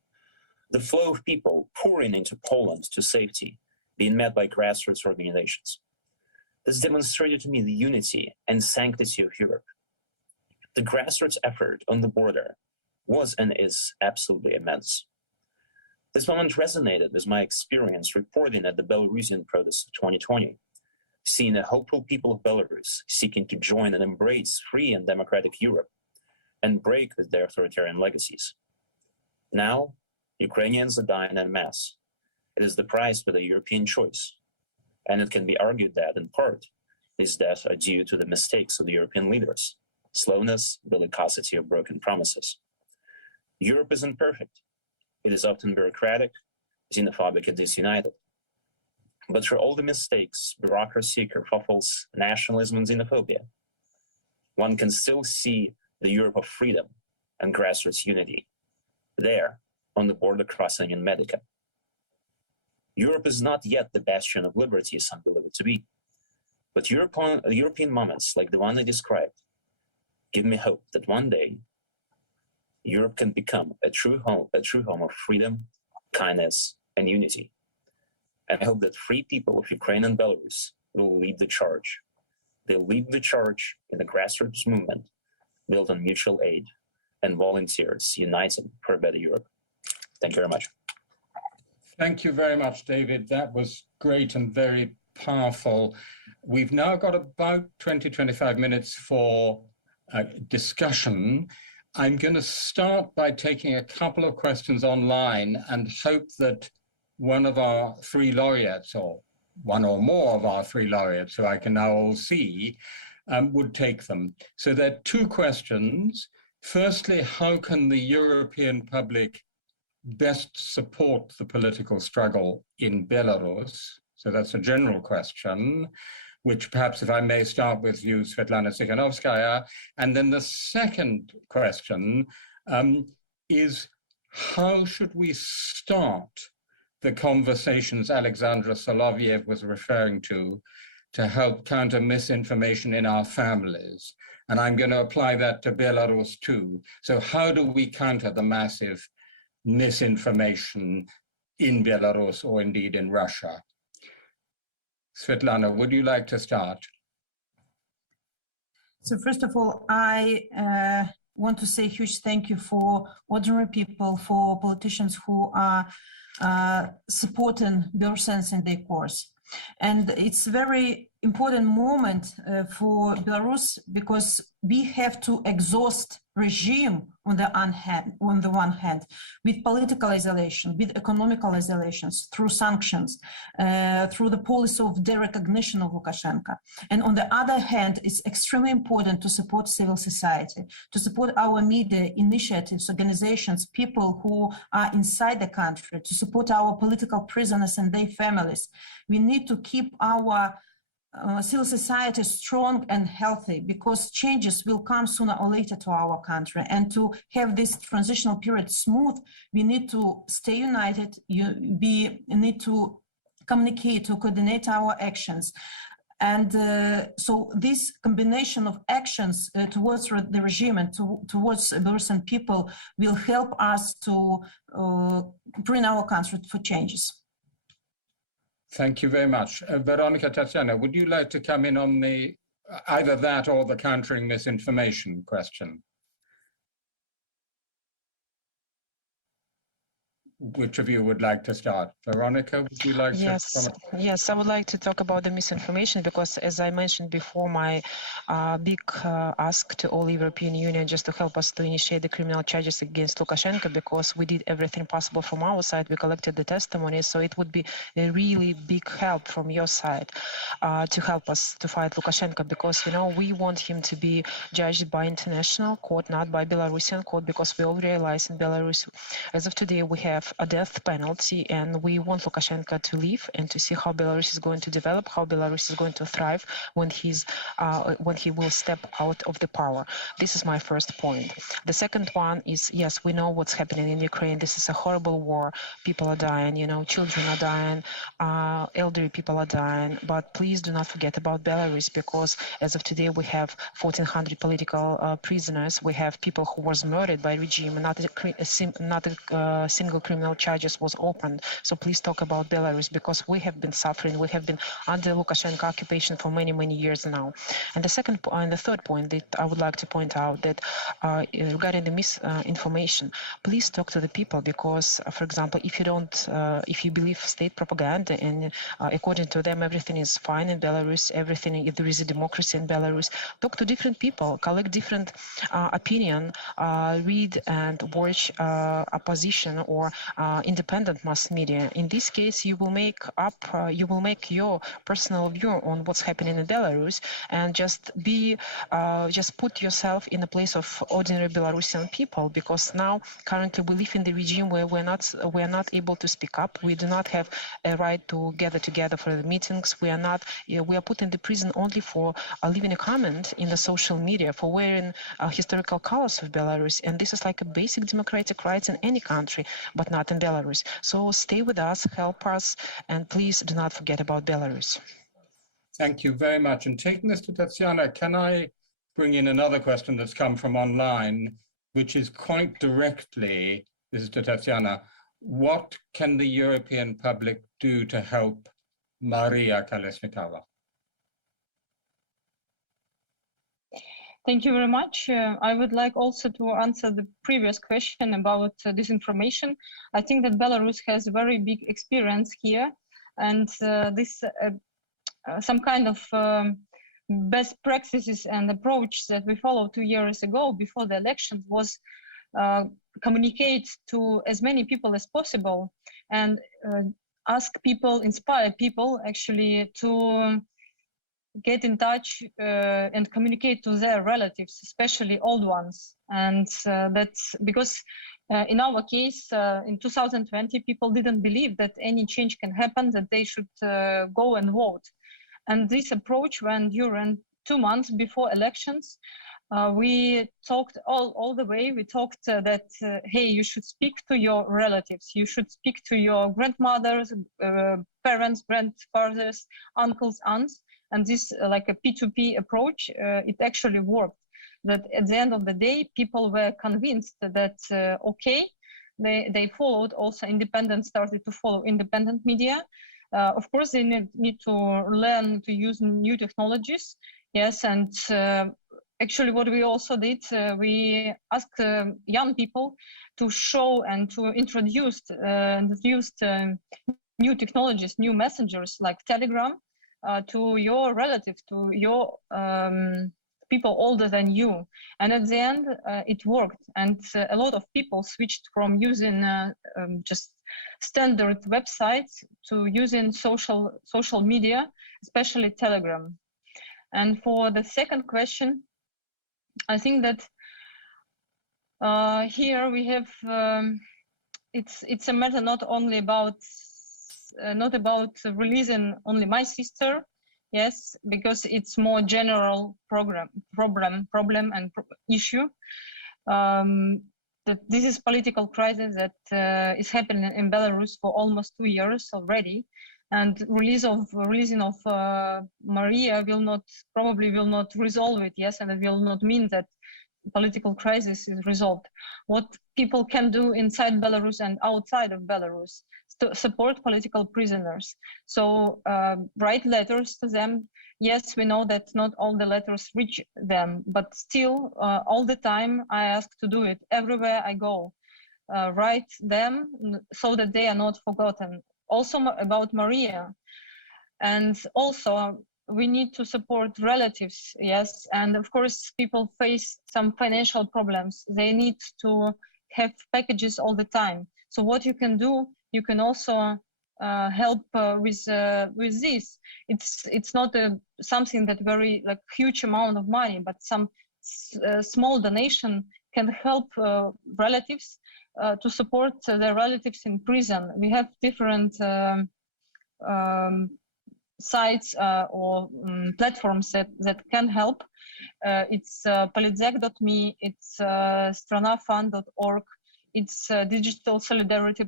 the flow of people pouring into Poland to safety, being met by grassroots organizations. This demonstrated to me the unity and sanctity of Europe. The grassroots effort on the border was and is absolutely immense. This moment resonated with my experience reporting at the Belarusian protests of 2020, seeing a hopeful people of Belarus seeking to join and embrace free and democratic Europe and break with their authoritarian legacies. Now, Ukrainians are dying en masse. It is the price for the European choice, and it can be argued that, in part, these deaths are due to the mistakes of the European leaders, slowness, bellicosity of broken promises. Europe isn't perfect. It is often bureaucratic, xenophobic, and disunited. But for all the mistakes, bureaucracy, kerfuffles, nationalism, and xenophobia, one can still see the Europe of freedom and grassroots unity there on the border crossing in Medica. Europe is not yet the bastion of liberty some believe it to be, but European moments like the one I described give me hope that one day Europe can become a true home of freedom, kindness, and unity. And I hope that free people of Ukraine and Belarus will lead the charge. They'll lead the charge in a grassroots movement built on mutual aid and volunteers united for a better Europe. Thank you very much. Thank you very much, David. That was great and very powerful. We've now got about 20-25 minutes for discussion. I'm going to start by taking a couple of questions online and hope that one of our three laureates, or one or more of our three laureates, who I can now all see, would take them. So there are two questions. Firstly, how can the European public best support the political struggle in Belarus? So that's a general question, which perhaps, if I may start with you, Svetlana Tsikhanovskaya. And then the second question is, how should we start the conversations Alexandra Soloviev was referring to help counter misinformation in our families? And I'm going to apply that to Belarus too. So how do we counter the massive misinformation in Belarus or indeed in Russia? Svetlana, would you like to start? So first of all, I want to say a huge thank you for ordinary people, for politicians who are supporting Belarusians in their cause. And it's a very important moment for Belarus because we have to exhaust regime on the one hand, with political isolation, with economical isolations, through sanctions, through the policy of derecognition of Lukashenko. And on the other hand, it's extremely important to support civil society, to support our media, initiatives, organizations, people who are inside the country, to support our political prisoners and their families. We need to keep our civil society strong and healthy because changes will come sooner or later to our country. And to have this transitional period smooth, we need to stay united, we need to communicate, to coordinate our actions. And so this combination of actions towards the regime and towards Belarusian people will help us to bring our country for changes. Thank you very much. Veronica, Tatiana, would you like to come in on the either that or the countering misinformation question? Which of you would like to start? Veronica, would you like to comment? Yes, I would like to talk about the misinformation because, as I mentioned before, my big ask to all European Union just to help us to initiate the criminal charges against Lukashenko because we did everything possible from our side. We collected the testimonies, so it would be a really big help from your side to help us to fight Lukashenko because, you know, we want him to be judged by international court, not by Belarusian court, because we all realize in Belarus, as of today, we have a death penalty, and we want Lukashenko to leave and to see how Belarus is going to develop, how Belarus is going to thrive when he will step out of the power. This is my first point. The second one is, yes, we know what's happening in Ukraine. This is a horrible war. People are dying, you know, children are dying, elderly people are dying. But please do not forget about Belarus because as of today, we have 1,400 political prisoners. We have people who was murdered by regime, not a single criminal charges was opened. So please talk about Belarus because we have been suffering. We have been under Lukashenko occupation for many, many years now. And the third point that I would like to point out that regarding the misinformation, please talk to the people because, for example, if you believe state propaganda and according to them everything is fine in Belarus, there is a democracy in Belarus, talk to different people, collect different opinion, read and watch opposition or independent mass media. In this case, you will make your personal view on what's happening in Belarus, and just put yourself in the place of ordinary Belarusian people. Because now, currently, we live in the regime where we're not able to speak up. We do not have a right to gather together for the meetings. We are put in the prison only for leaving a comment in the social media, for wearing historical colors of Belarus, and this is like a basic democratic rights in any country, but not in Belarus. So stay with us, help us, and please do not forget about Belarus. Thank you very much. And taking this to Tatiana, can I bring in another question that's come from online, which is quite directly, this is to Tatiana, what can the European public do to help Maria Kolesnikova? Thank you very much. I would like also to answer the previous question about disinformation. I think that Belarus has very big experience here, and this some kind of best practices and approach that we followed 2 years ago before the election was communicate to as many people as possible and ask people, inspire people actually to get in touch and communicate to their relatives, especially old ones. And that's because in our case, in 2020, people didn't believe that any change can happen, that they should go and vote. And this approach went during 2 months before elections. We talked all the way. We talked that, hey, you should speak to your relatives. You should speak to your grandmothers, parents, grandfathers, uncles, aunts. And this like a P2P approach, it actually worked. That at the end of the day, people were convinced that, okay, they followed also started to follow independent media. Of course, they need to learn to use new technologies. Yes, and actually what we also did, we asked young people to show and to introduce new technologies, new messengers like Telegram, to your relatives, to your people older than you. And at the end, it worked. And a lot of people switched from using just standard websites to using social media, especially Telegram. And for the second question, I think that here we have, it's a matter not only about not about releasing only my sister, yes, because it's more general problem and issue. That this is political crisis that is happening in Belarus for almost 2 years already, and releasing of Maria probably will not resolve it, yes, and it will not mean that political crisis is resolved. What people can do inside Belarus and outside of Belarus to support political prisoners. So write letters to them. Yes, we know that not all the letters reach them, but still all the time I ask to do it everywhere I go. Write them so that they are not forgotten. Also about Maria. And also we need to support relatives, yes. And of course, people face some financial problems. They need to have packages all the time. So what you can do, you can also help with this. It's not something that very like huge amount of money, but some small donation can help relatives to support their relatives in prison. We have different sites or platforms that can help. It's politzek.me, it's stranafund.org, it's a digital solidarity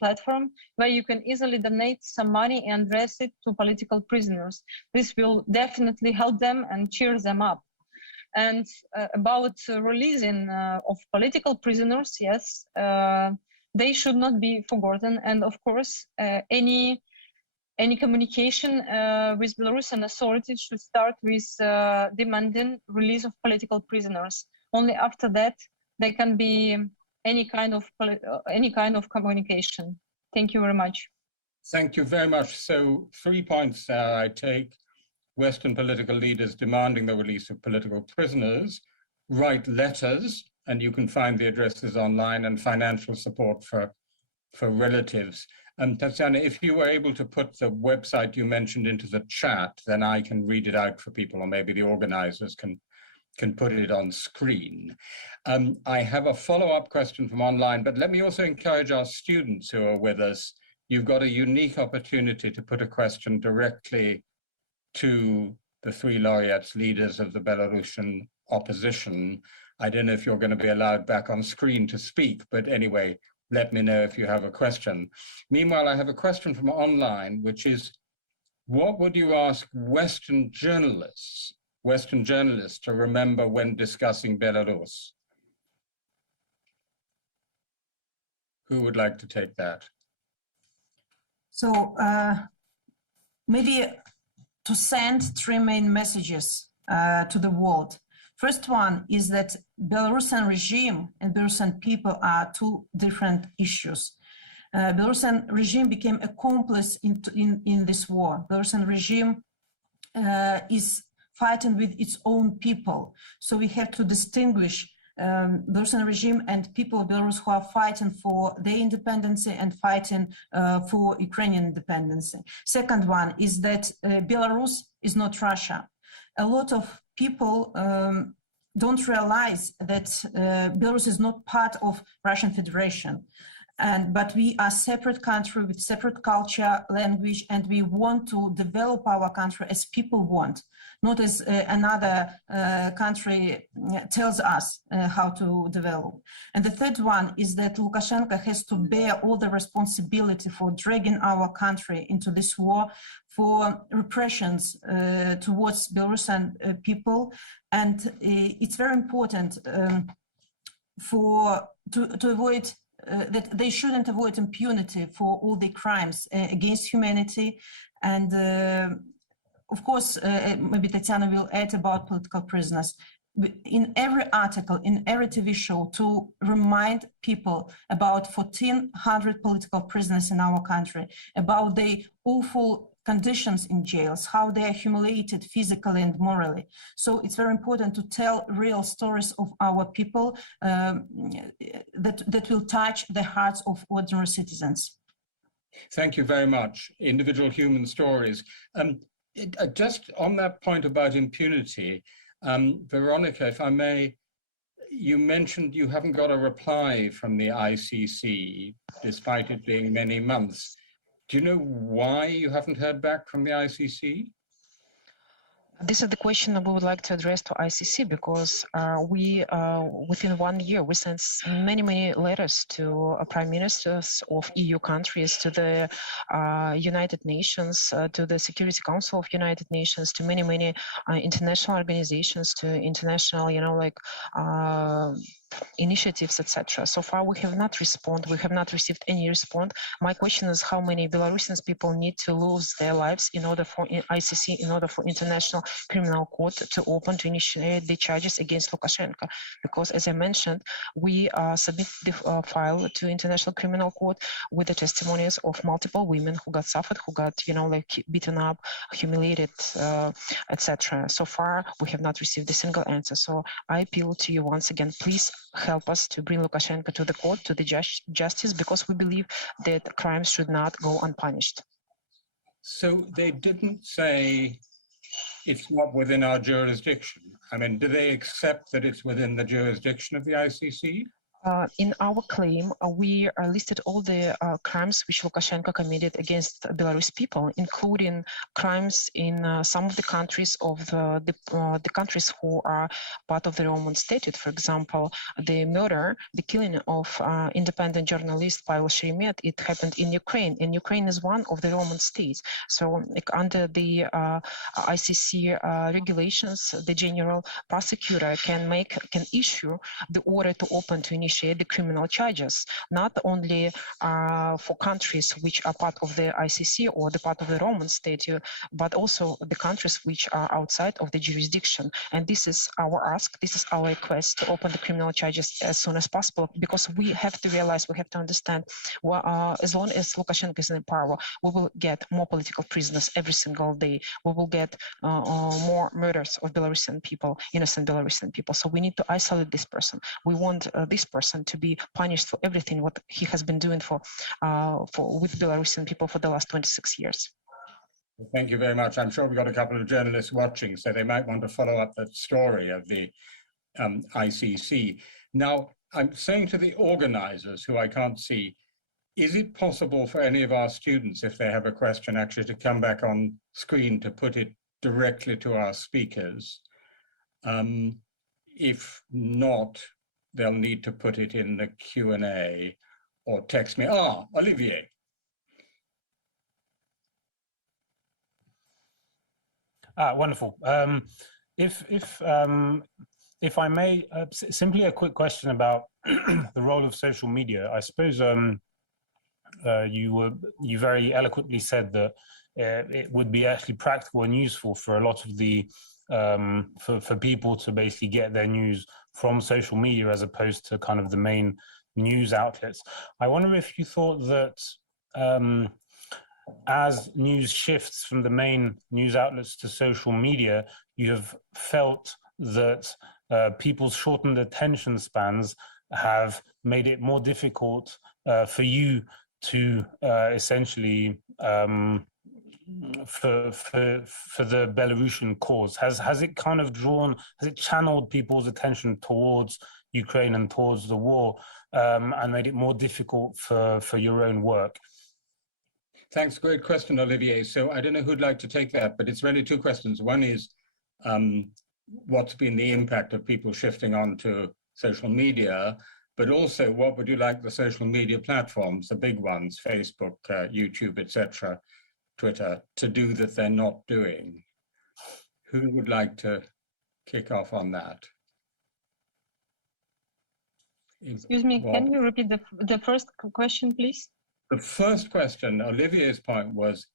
platform where you can easily donate some money and address it to political prisoners. This will definitely help them and cheer them up. And about releasing of political prisoners, yes, they should not be forgotten. And of course, any communication with Belarusian authorities should start with demanding release of political prisoners. Only after that, there can be any kind of communication. Thank you very much. Thank you very much. So 3 points I take. Western political leaders demanding the release of political prisoners, write letters, and you can find the addresses online, and financial support for relatives. Tatiana, if you were able to put the website you mentioned into the chat, then I can read it out for people, or maybe the organizers can put it on screen. I have a follow-up question from online, but let me also encourage our students who are with us. You've got a unique opportunity to put a question directly to the 3 laureates, leaders of the Belarusian opposition. I don't know if you're going to be allowed back on screen to speak, but anyway, let me know if you have a question. Meanwhile, I have a question from online, which is, what would you ask Western journalists to remember when discussing Belarus? Who would like to take that? So maybe to send three main messages to the world. First one is that Belarusian regime and Belarusian people are two different issues. Belarusian regime became accomplice in this war. Belarusian regime is fighting with its own people. So we have to distinguish Belarusian regime and people of Belarus who are fighting for their independence and fighting for Ukrainian independence. Second one is that Belarus is not Russia. A lot of people don't realize that Belarus is not part of Russian Federation. But we are a separate country with separate culture, language, and we want to develop our country as people want, not as another country tells us how to develop. And the third one is that Lukashenko has to bear all the responsibility for dragging our country into this war, for repressions towards Belarusian people. And it's very important to avoid that they shouldn't avoid impunity for all the crimes against humanity. And of course, maybe Tatiana will add about political prisoners. In every article, in every TV show, to remind people about 1,400 political prisoners in our country, about the awful conditions in jails, how they are humiliated physically and morally. So it's very important to tell real stories of our people that will touch the hearts of ordinary citizens. Thank you very much. Individual human stories. Just on that point about impunity, Veronica, if I may, you mentioned you haven't got a reply from the ICC, despite it being many months. Do you know why you haven't heard back from the ICC? This is the question that we would like to address to ICC, because we, within 1 year, we sent many letters to prime ministers of EU countries, to the United Nations, to the Security Council of United Nations, to many international organizations, to international, initiatives, etc. So far, we have not responded. We have not received any response. My question is, how many Belarusian people need to lose their lives in order for ICC, in order for International Criminal Court to open, to initiate the charges against Lukashenko? Because, as I mentioned, we submit the file to International Criminal Court with the testimonies of multiple women who got suffered, who got, beaten up, humiliated, etc. So far, we have not received a single answer. So I appeal to you once again, please help us to bring Lukashenko to the court, to the justice, because we believe that crimes should not go unpunished. So they didn't say it's not within our jurisdiction. I mean, do they accept that it's within the jurisdiction of the ICC? In our claim, we listed all the crimes which Lukashenko committed against Belarus people, including crimes in some of the countries of the countries who are part of the Roman Statute. For example, the murder, the killing of independent journalist Pavel Sheremet, it happened in Ukraine, and Ukraine is one of the Roman states. So, under the ICC regulations, the general prosecutor can issue the order to open, to initiate the criminal charges, not only for countries which are part of the ICC or the part of the Roman Statute, but also the countries which are outside of the jurisdiction. And this is our ask, this is our request, to open the criminal charges as soon as possible, because we have to realize, we have to understand, as long as Lukashenko is in power, we will get more political prisoners every single day. We will get more murders of Belarusian people, innocent Belarusian people. So we need to isolate this person. We want this person to be punished for everything what he has been doing with Belarusian people for the last 26 years. Thank you very much. I'm sure we've got a couple of journalists watching, so they might want to follow up that story of the ICC. Now, I'm saying to the organizers, who I can't see, is it possible for any of our students, if they have a question, actually to come back on screen to put it directly to our speakers? If not, they'll need to put it in the Q&A or text me. Olivier. Wonderful. If if I may, simply a quick question about the role of social media. I suppose you very eloquently said that it would be actually practical and useful for a lot of the for people to basically get their news from social media as opposed to kind of the main news outlets. I wonder if you thought that as news shifts from the main news outlets to social media, you have felt that people's shortened attention spans have made it more difficult for you to essentially for the Belarusian cause. Has it kind of has it channeled people's attention towards Ukraine and towards the war and made it more difficult for your own work? Thanks, great question, Olivier. So I don't know who'd like to take that, but it's really two questions. One is what's been the impact of people shifting onto social media, but also what would you like the social media platforms, the big ones, Facebook, YouTube, etc., Twitter, to do that they're not doing? Who would like to kick off on that? Excuse me, can you repeat the first question, please? The first question, Olivier's point was,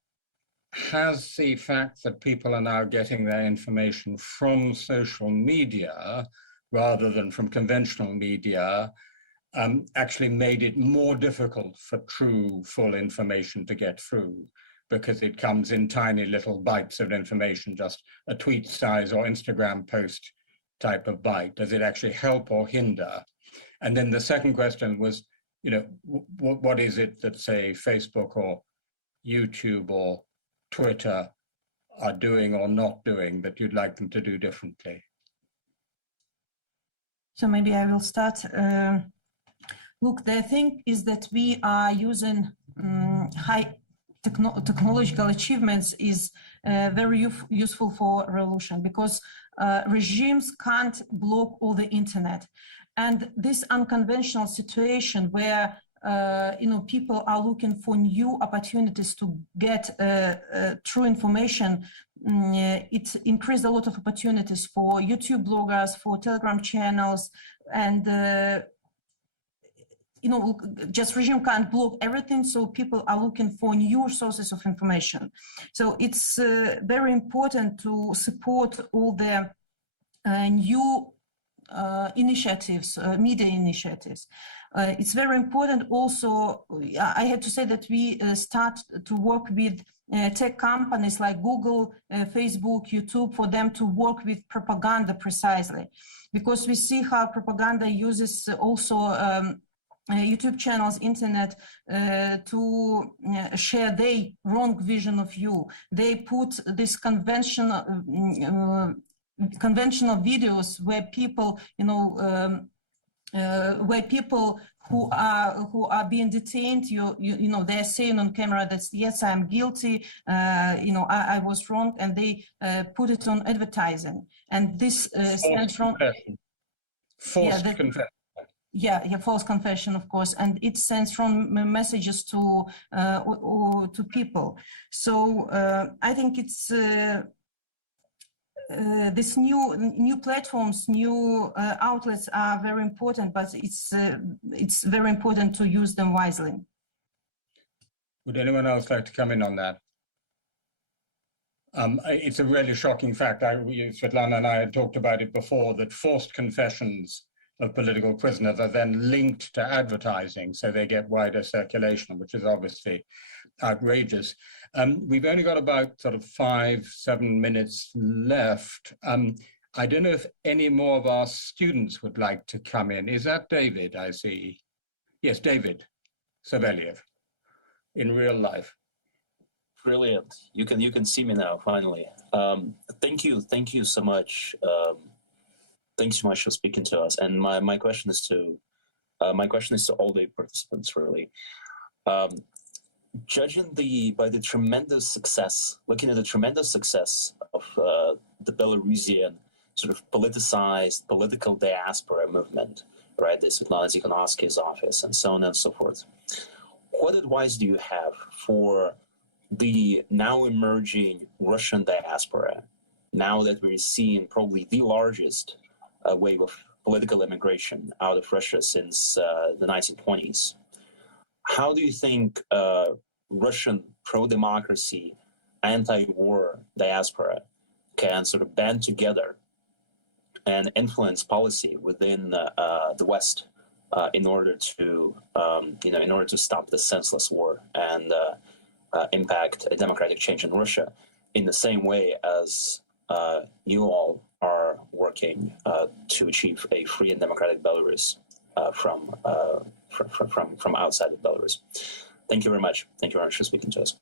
has the fact that people are now getting their information from social media rather than from conventional media actually made it more difficult for true, full information to get through, because it comes in tiny little bites of information, just a tweet size or Instagram post type of bite? Does it actually help or hinder? And then the second question was, you know, what is it that, say, Facebook or YouTube or Twitter are doing or not doing that you'd like them to do differently? So maybe I will start. Look, the thing is that we are using high technological achievements is very useful for revolution, because regimes can't block all the internet. And this unconventional situation where people are looking for new opportunities to get true information, it increased a lot of opportunities for YouTube bloggers, for Telegram channels, and just regime can't block everything, so people are looking for new sources of information. So it's very important to support all the new initiatives, media initiatives. It's very important also, I have to say that we start to work with tech companies like Google, Facebook, YouTube, for them to work with propaganda precisely, because we see how propaganda uses also YouTube channels, internet, to share their wrong vision of you. They put this conventional videos where people, where people who are being detained, they're saying on camera that yes, I'm guilty, I was wrong, and they put it on advertising, and this stands from false confession. Yeah, false confession, of course, and it sends from messages to people. So I think it's this new platforms, new outlets are very important, but it's very important to use them wisely. Would anyone else like to come in on that? It's a really shocking fact. Svetlana and I had talked about it before, that forced confessions of political prisoners are then linked to advertising, so they get wider circulation, which is obviously outrageous. We've only got about sort of 5-7 minutes left. I don't know if any more of our students would like to come in. Is that David, I see? Yes, David Savelyev, in real life. Brilliant. You can see me now, finally. Thank you so much. Thanks so much for speaking to us. And my question is to all the participants, really. Judging by the tremendous success, looking at the tremendous success of the Belarusian sort of politicized political diaspora movement, right? The Svetlana Tikhanovsky's office and so on and so forth. What advice do you have for the now emerging Russian diaspora, now that we're seeing probably the largest wave of political immigration out of Russia since the 1920s. How do you think Russian pro-democracy, anti-war diaspora can sort of band together and influence policy within the West in order to, in order to stop the senseless war and impact a democratic change in Russia, in the same way as you all are working to achieve a free and democratic Belarus from outside of Belarus? Thank you very much. Thank you very much for speaking to us.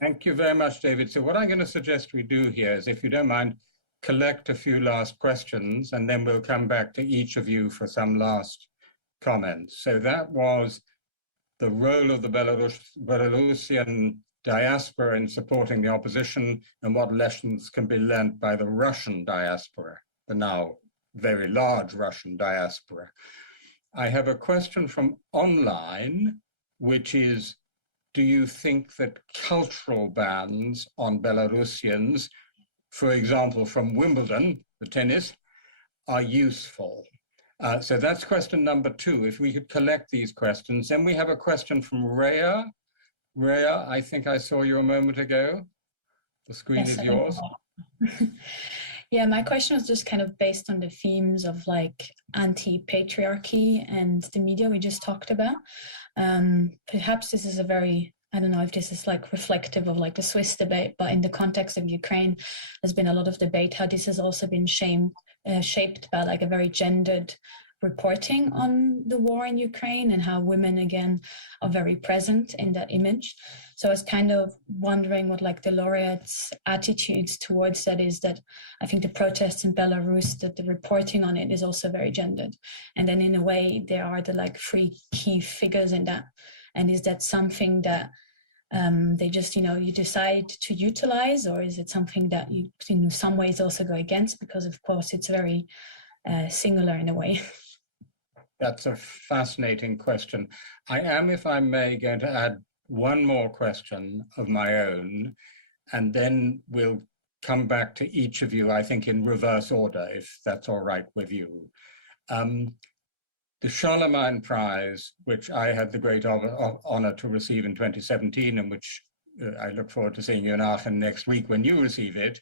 Thank you very much, David. So what I'm going to suggest we do here is, if you don't mind, collect a few last questions, and then we'll come back to each of you for some last comments. So that was the role of the Belarusian diaspora in supporting the opposition, and what lessons can be learned by the Russian diaspora, the now very large Russian diaspora. I have a question from online, which is, do you think that cultural bans on Belarusians, for example, from Wimbledon, the tennis, are useful? So that's question number 2. If we could collect these questions. Then we have a question from Rhea. Rhea, I think I saw you a moment ago. The screen is yours. Yeah, my question was just kind of based on the themes of like anti-patriarchy and the media we just talked about. Perhaps this is a very, I don't know if this is like reflective of like the Swiss debate, but in the context of Ukraine, there's been a lot of debate how this has also been shaped by like a very gendered reporting on the war in Ukraine, and how women again are very present in that image. So I was kind of wondering what like the Laureates' attitudes towards that is. That I think the protests in Belarus, that the reporting on it is also very gendered, and then in a way there are the like 3 key figures in that. And is that something that they just, you decide to utilize, or is it something that you in some ways also go against, because of course it's very singular in a way? That's a fascinating question. I am, if I may, going to add one more question of my own, and then we'll come back to each of you, I think in reverse order, if that's all right with you. The Charlemagne Prize, which I had the great honor to receive in 2017, and which I look forward to seeing you in Aachen next week when you receive it,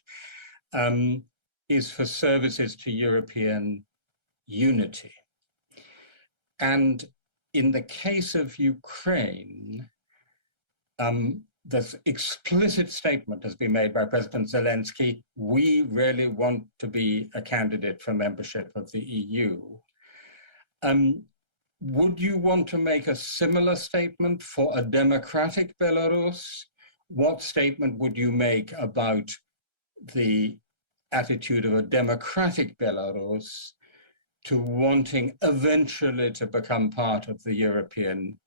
is for services to European unity. And in the case of Ukraine, this explicit statement has been made by President Zelensky: we really want to be a candidate for membership of the EU. Would you want to make a similar statement for a democratic Belarus? What statement would you make about the attitude of a democratic Belarus to wanting eventually to become part of the European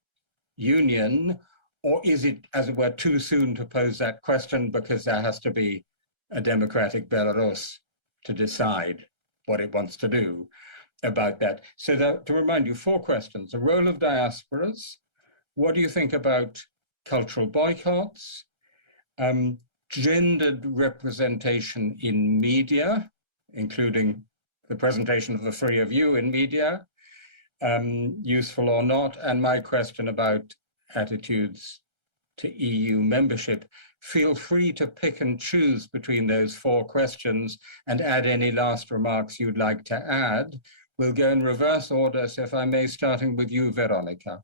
Union? Or is it, as it were, too soon to pose that question, because there has to be a democratic Belarus to decide what it wants to do about that? So to remind you, 4 questions. The role of diasporas. What do you think about cultural boycotts? Gendered representation in media, including the presentation of the 3 of you in media, useful or not? And my question about attitudes to EU membership. Feel free to pick and choose between those 4 questions and add any last remarks you'd like to add. We'll go in reverse order, so if I may, starting with you, Veronica.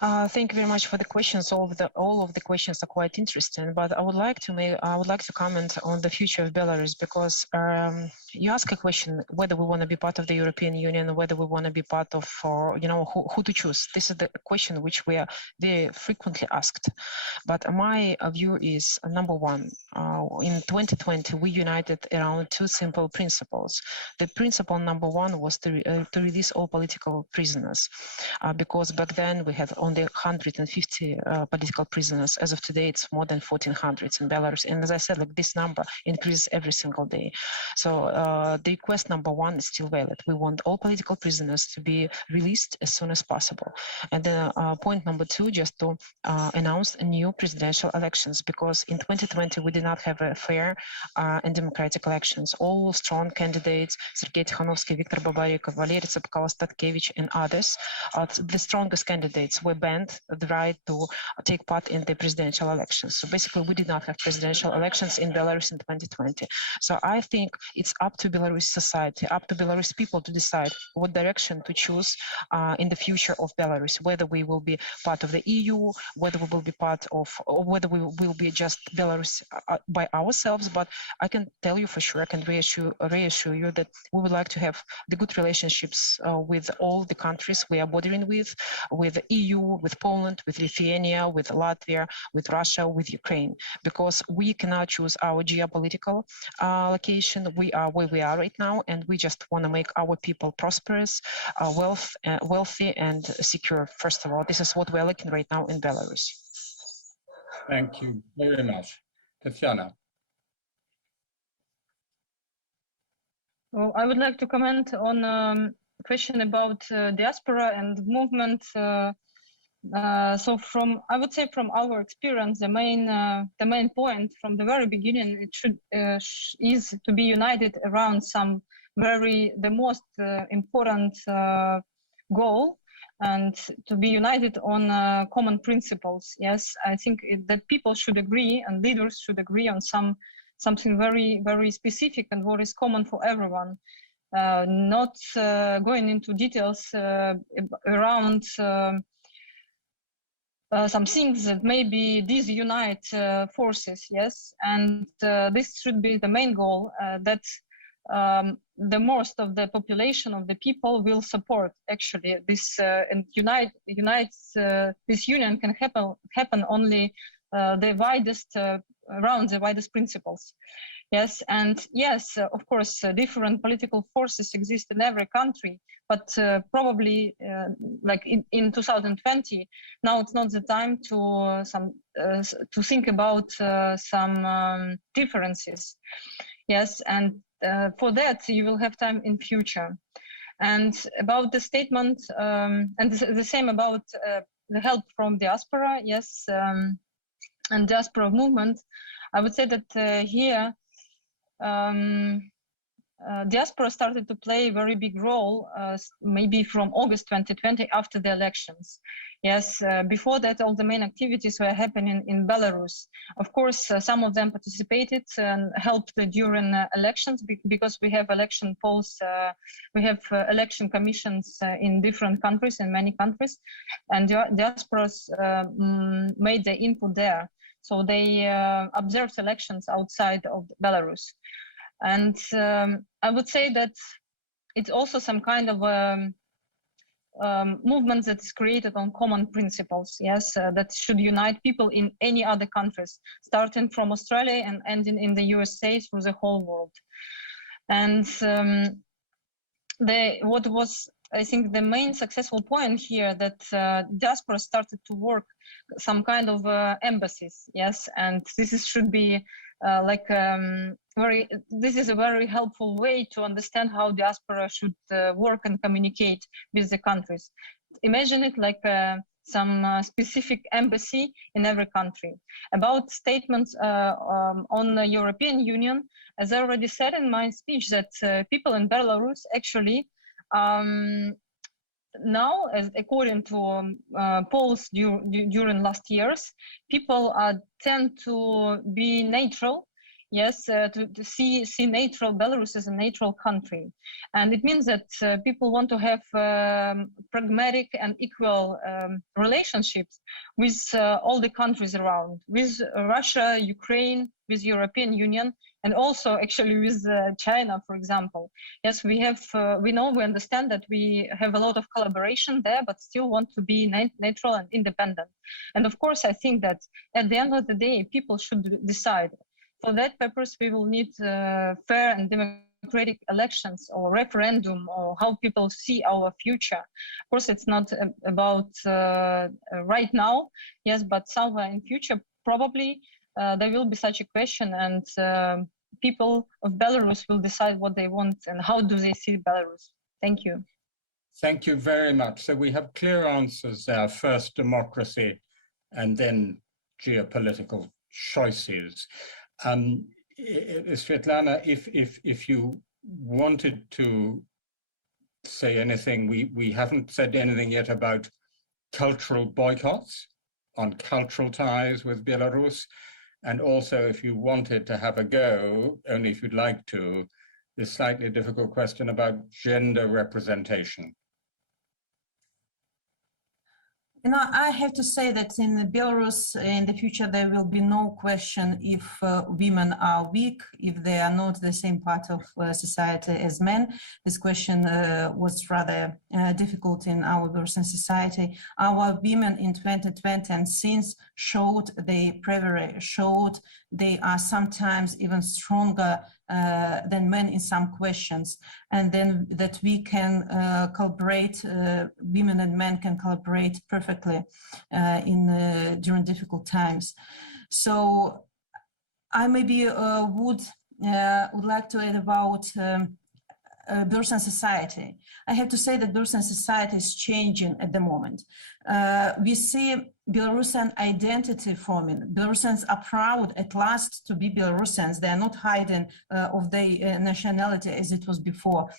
Thank you very much for the questions. All of the questions are quite interesting, but I would like to comment on the future of Belarus, because you ask a question whether we want to be part of the European Union, whether we want to be part of, who to choose. This is the question which we are very frequently asked. But my view is, number one, in 2020 we united around 2 simple principles. The principle number 1 was to release all political prisoners, because back then we had only 150 political prisoners. As of today, it's more than 1,400 in Belarus. And as I said, like, this number increases every single day. So the request number one is still valid. We want all political prisoners to be released as soon as possible. And then point number two, just to announce new presidential elections, because in 2020 we did not have a fair and democratic elections. All strong candidates, Sergei Tikhanovsky, Viktor Babarikov, Valery Tsepkalo-Statkevich, and others, the strongest candidates were banned the right to take part in the presidential elections. So basically, we did not have presidential elections in Belarus in 2020. So I think it's up to Belarus society, up to Belarus people to decide what direction to choose in the future of Belarus, whether we will be part of the EU, whether we will be part of, or whether we will be just Belarus by ourselves. But I can tell you for sure, I can reassure you that we would like to have the good relationships with all the countries we are bordering with the EU, with Poland, with Lithuania, with Latvia, with Russia, with Ukraine, because we cannot choose our geopolitical location. We are where we are right now, and we just want to make our people prosperous, wealthy, and secure. First of all, this is what we're looking right now in Belarus. Thank you very much. Tatiana. Well, I would like to comment on a question about diaspora and movement. So I would say from our experience, the main point from the very beginning, it is to be united around the most important goal, and to be united on common principles. Yes, I think that people should agree and leaders should agree on something very, very specific and what is common for everyone. Not going into details around some things that maybe disunite forces, yes, and this should be the main goal, that the most of the population of the people will support actually this and this union can happen only the widest around the widest principles. Yes, and yes, of course, different political forces exist in every country, but probably like in 2020, now it's not the time to think about some differences. Yes, and for that you will have time in future. And about the statement, and the same about the help from diaspora, yes, and diaspora movement, I would say that here diaspora started to play a very big role, maybe from August 2020 after the elections. Yes, before that, all the main activities were happening in Belarus. Of course, some of them participated and helped during elections because we have election polls, we have election commissions in different countries, in many countries, and diasporas made their input there. So they observed elections outside of Belarus. And I would say that it's also some kind of movement that's created on common principles, yes, that should unite people in any other countries, starting from Australia and ending in the USA through the whole world. And what was, I think, the main successful point here, that diaspora started to work some kind of embassies, yes, and should be this is a very helpful way to understand how diaspora should work and communicate with the countries. Imagine it like some specific embassy in every country. About statements on the European Union, as I already said in my speech, that people in Belarus actually now, as according to polls during last years, people tend to be neutral. Yes, to see neutral Belarus as a neutral country, and it means that people want to have pragmatic and equal relationships with all the countries around, with Russia, Ukraine, with European Union, and also actually with China, for example. Yes, we understand that we have a lot of collaboration there, but still want to be neutral and independent. And of course, I think that at the end of the day, people should decide. For that purpose, we will need fair and democratic elections or referendum, or how people see our future. Of course, it's not about right now, yes, but somewhere in future, probably there will be such a question, and people of Belarus will decide what they want and how do they see Belarus. Thank you. Thank you very much. So we have clear answers there. First, democracy, and then geopolitical choices. Svetlana, if you wanted to say anything, we haven't said anything yet about cultural boycotts on cultural ties with Belarus. And also, if you wanted to have a go, only if you'd like to, this slightly difficult question about gender representation. You know, I have to say that in Belarus, in the future, there will be no question if women are weak, if they are not the same part of society as men. This question was rather difficult in our Belarusian society. Our women in 2020 and since showed they bravery, showed they are sometimes even stronger than men in some questions, and then that we can collaborate, women and men can collaborate perfectly during difficult times. So I maybe would like to add about Belarusian society. I have to say that Belarusian society is changing at the moment. We see Belarusian identity forming. Belarusians are proud at last to be Belarusians. They are not hiding of their nationality as it was before.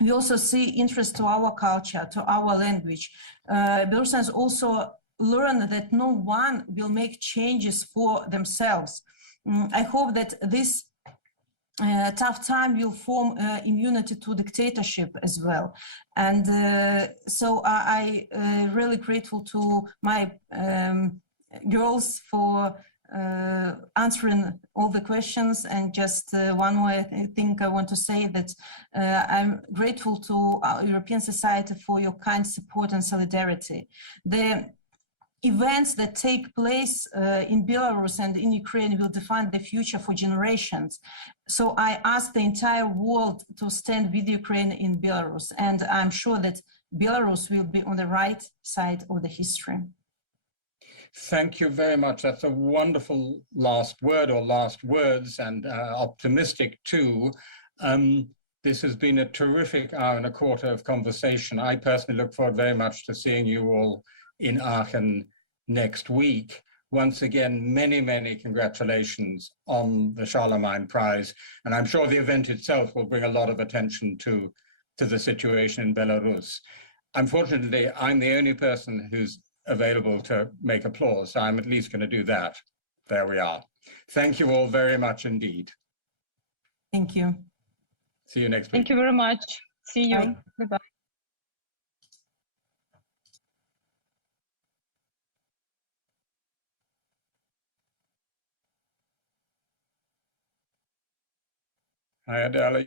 We also see interest to our culture, to our language. Belarusians also learn that no one will make changes for themselves. I hope that this tough time will form immunity to dictatorship as well. And so I really grateful to my girls for answering all the questions. And just one more thing I want to say that I'm grateful to our European society for your kind support and solidarity. The events that take place in Belarus and in Ukraine will define the future for generations. So I ask the entire world to stand with Ukraine in Belarus, and I'm sure that Belarus will be on the right side of the history. Thank you very much. That's a wonderful last word or last words, and optimistic too. This has been a terrific hour and a quarter of conversation. I personally look forward very much to seeing you all in Aachen next week. Once again, many, many congratulations on the Charlemagne Prize. And I'm sure the event itself will bring a lot of attention to the situation in Belarus. Unfortunately, I'm the only person who's available to make applause, so I'm at least going to do that. There we are. Thank you all very much indeed. Thank you. See you next week. Thank you very much. See you. Bye. Goodbye. Hi, Adela.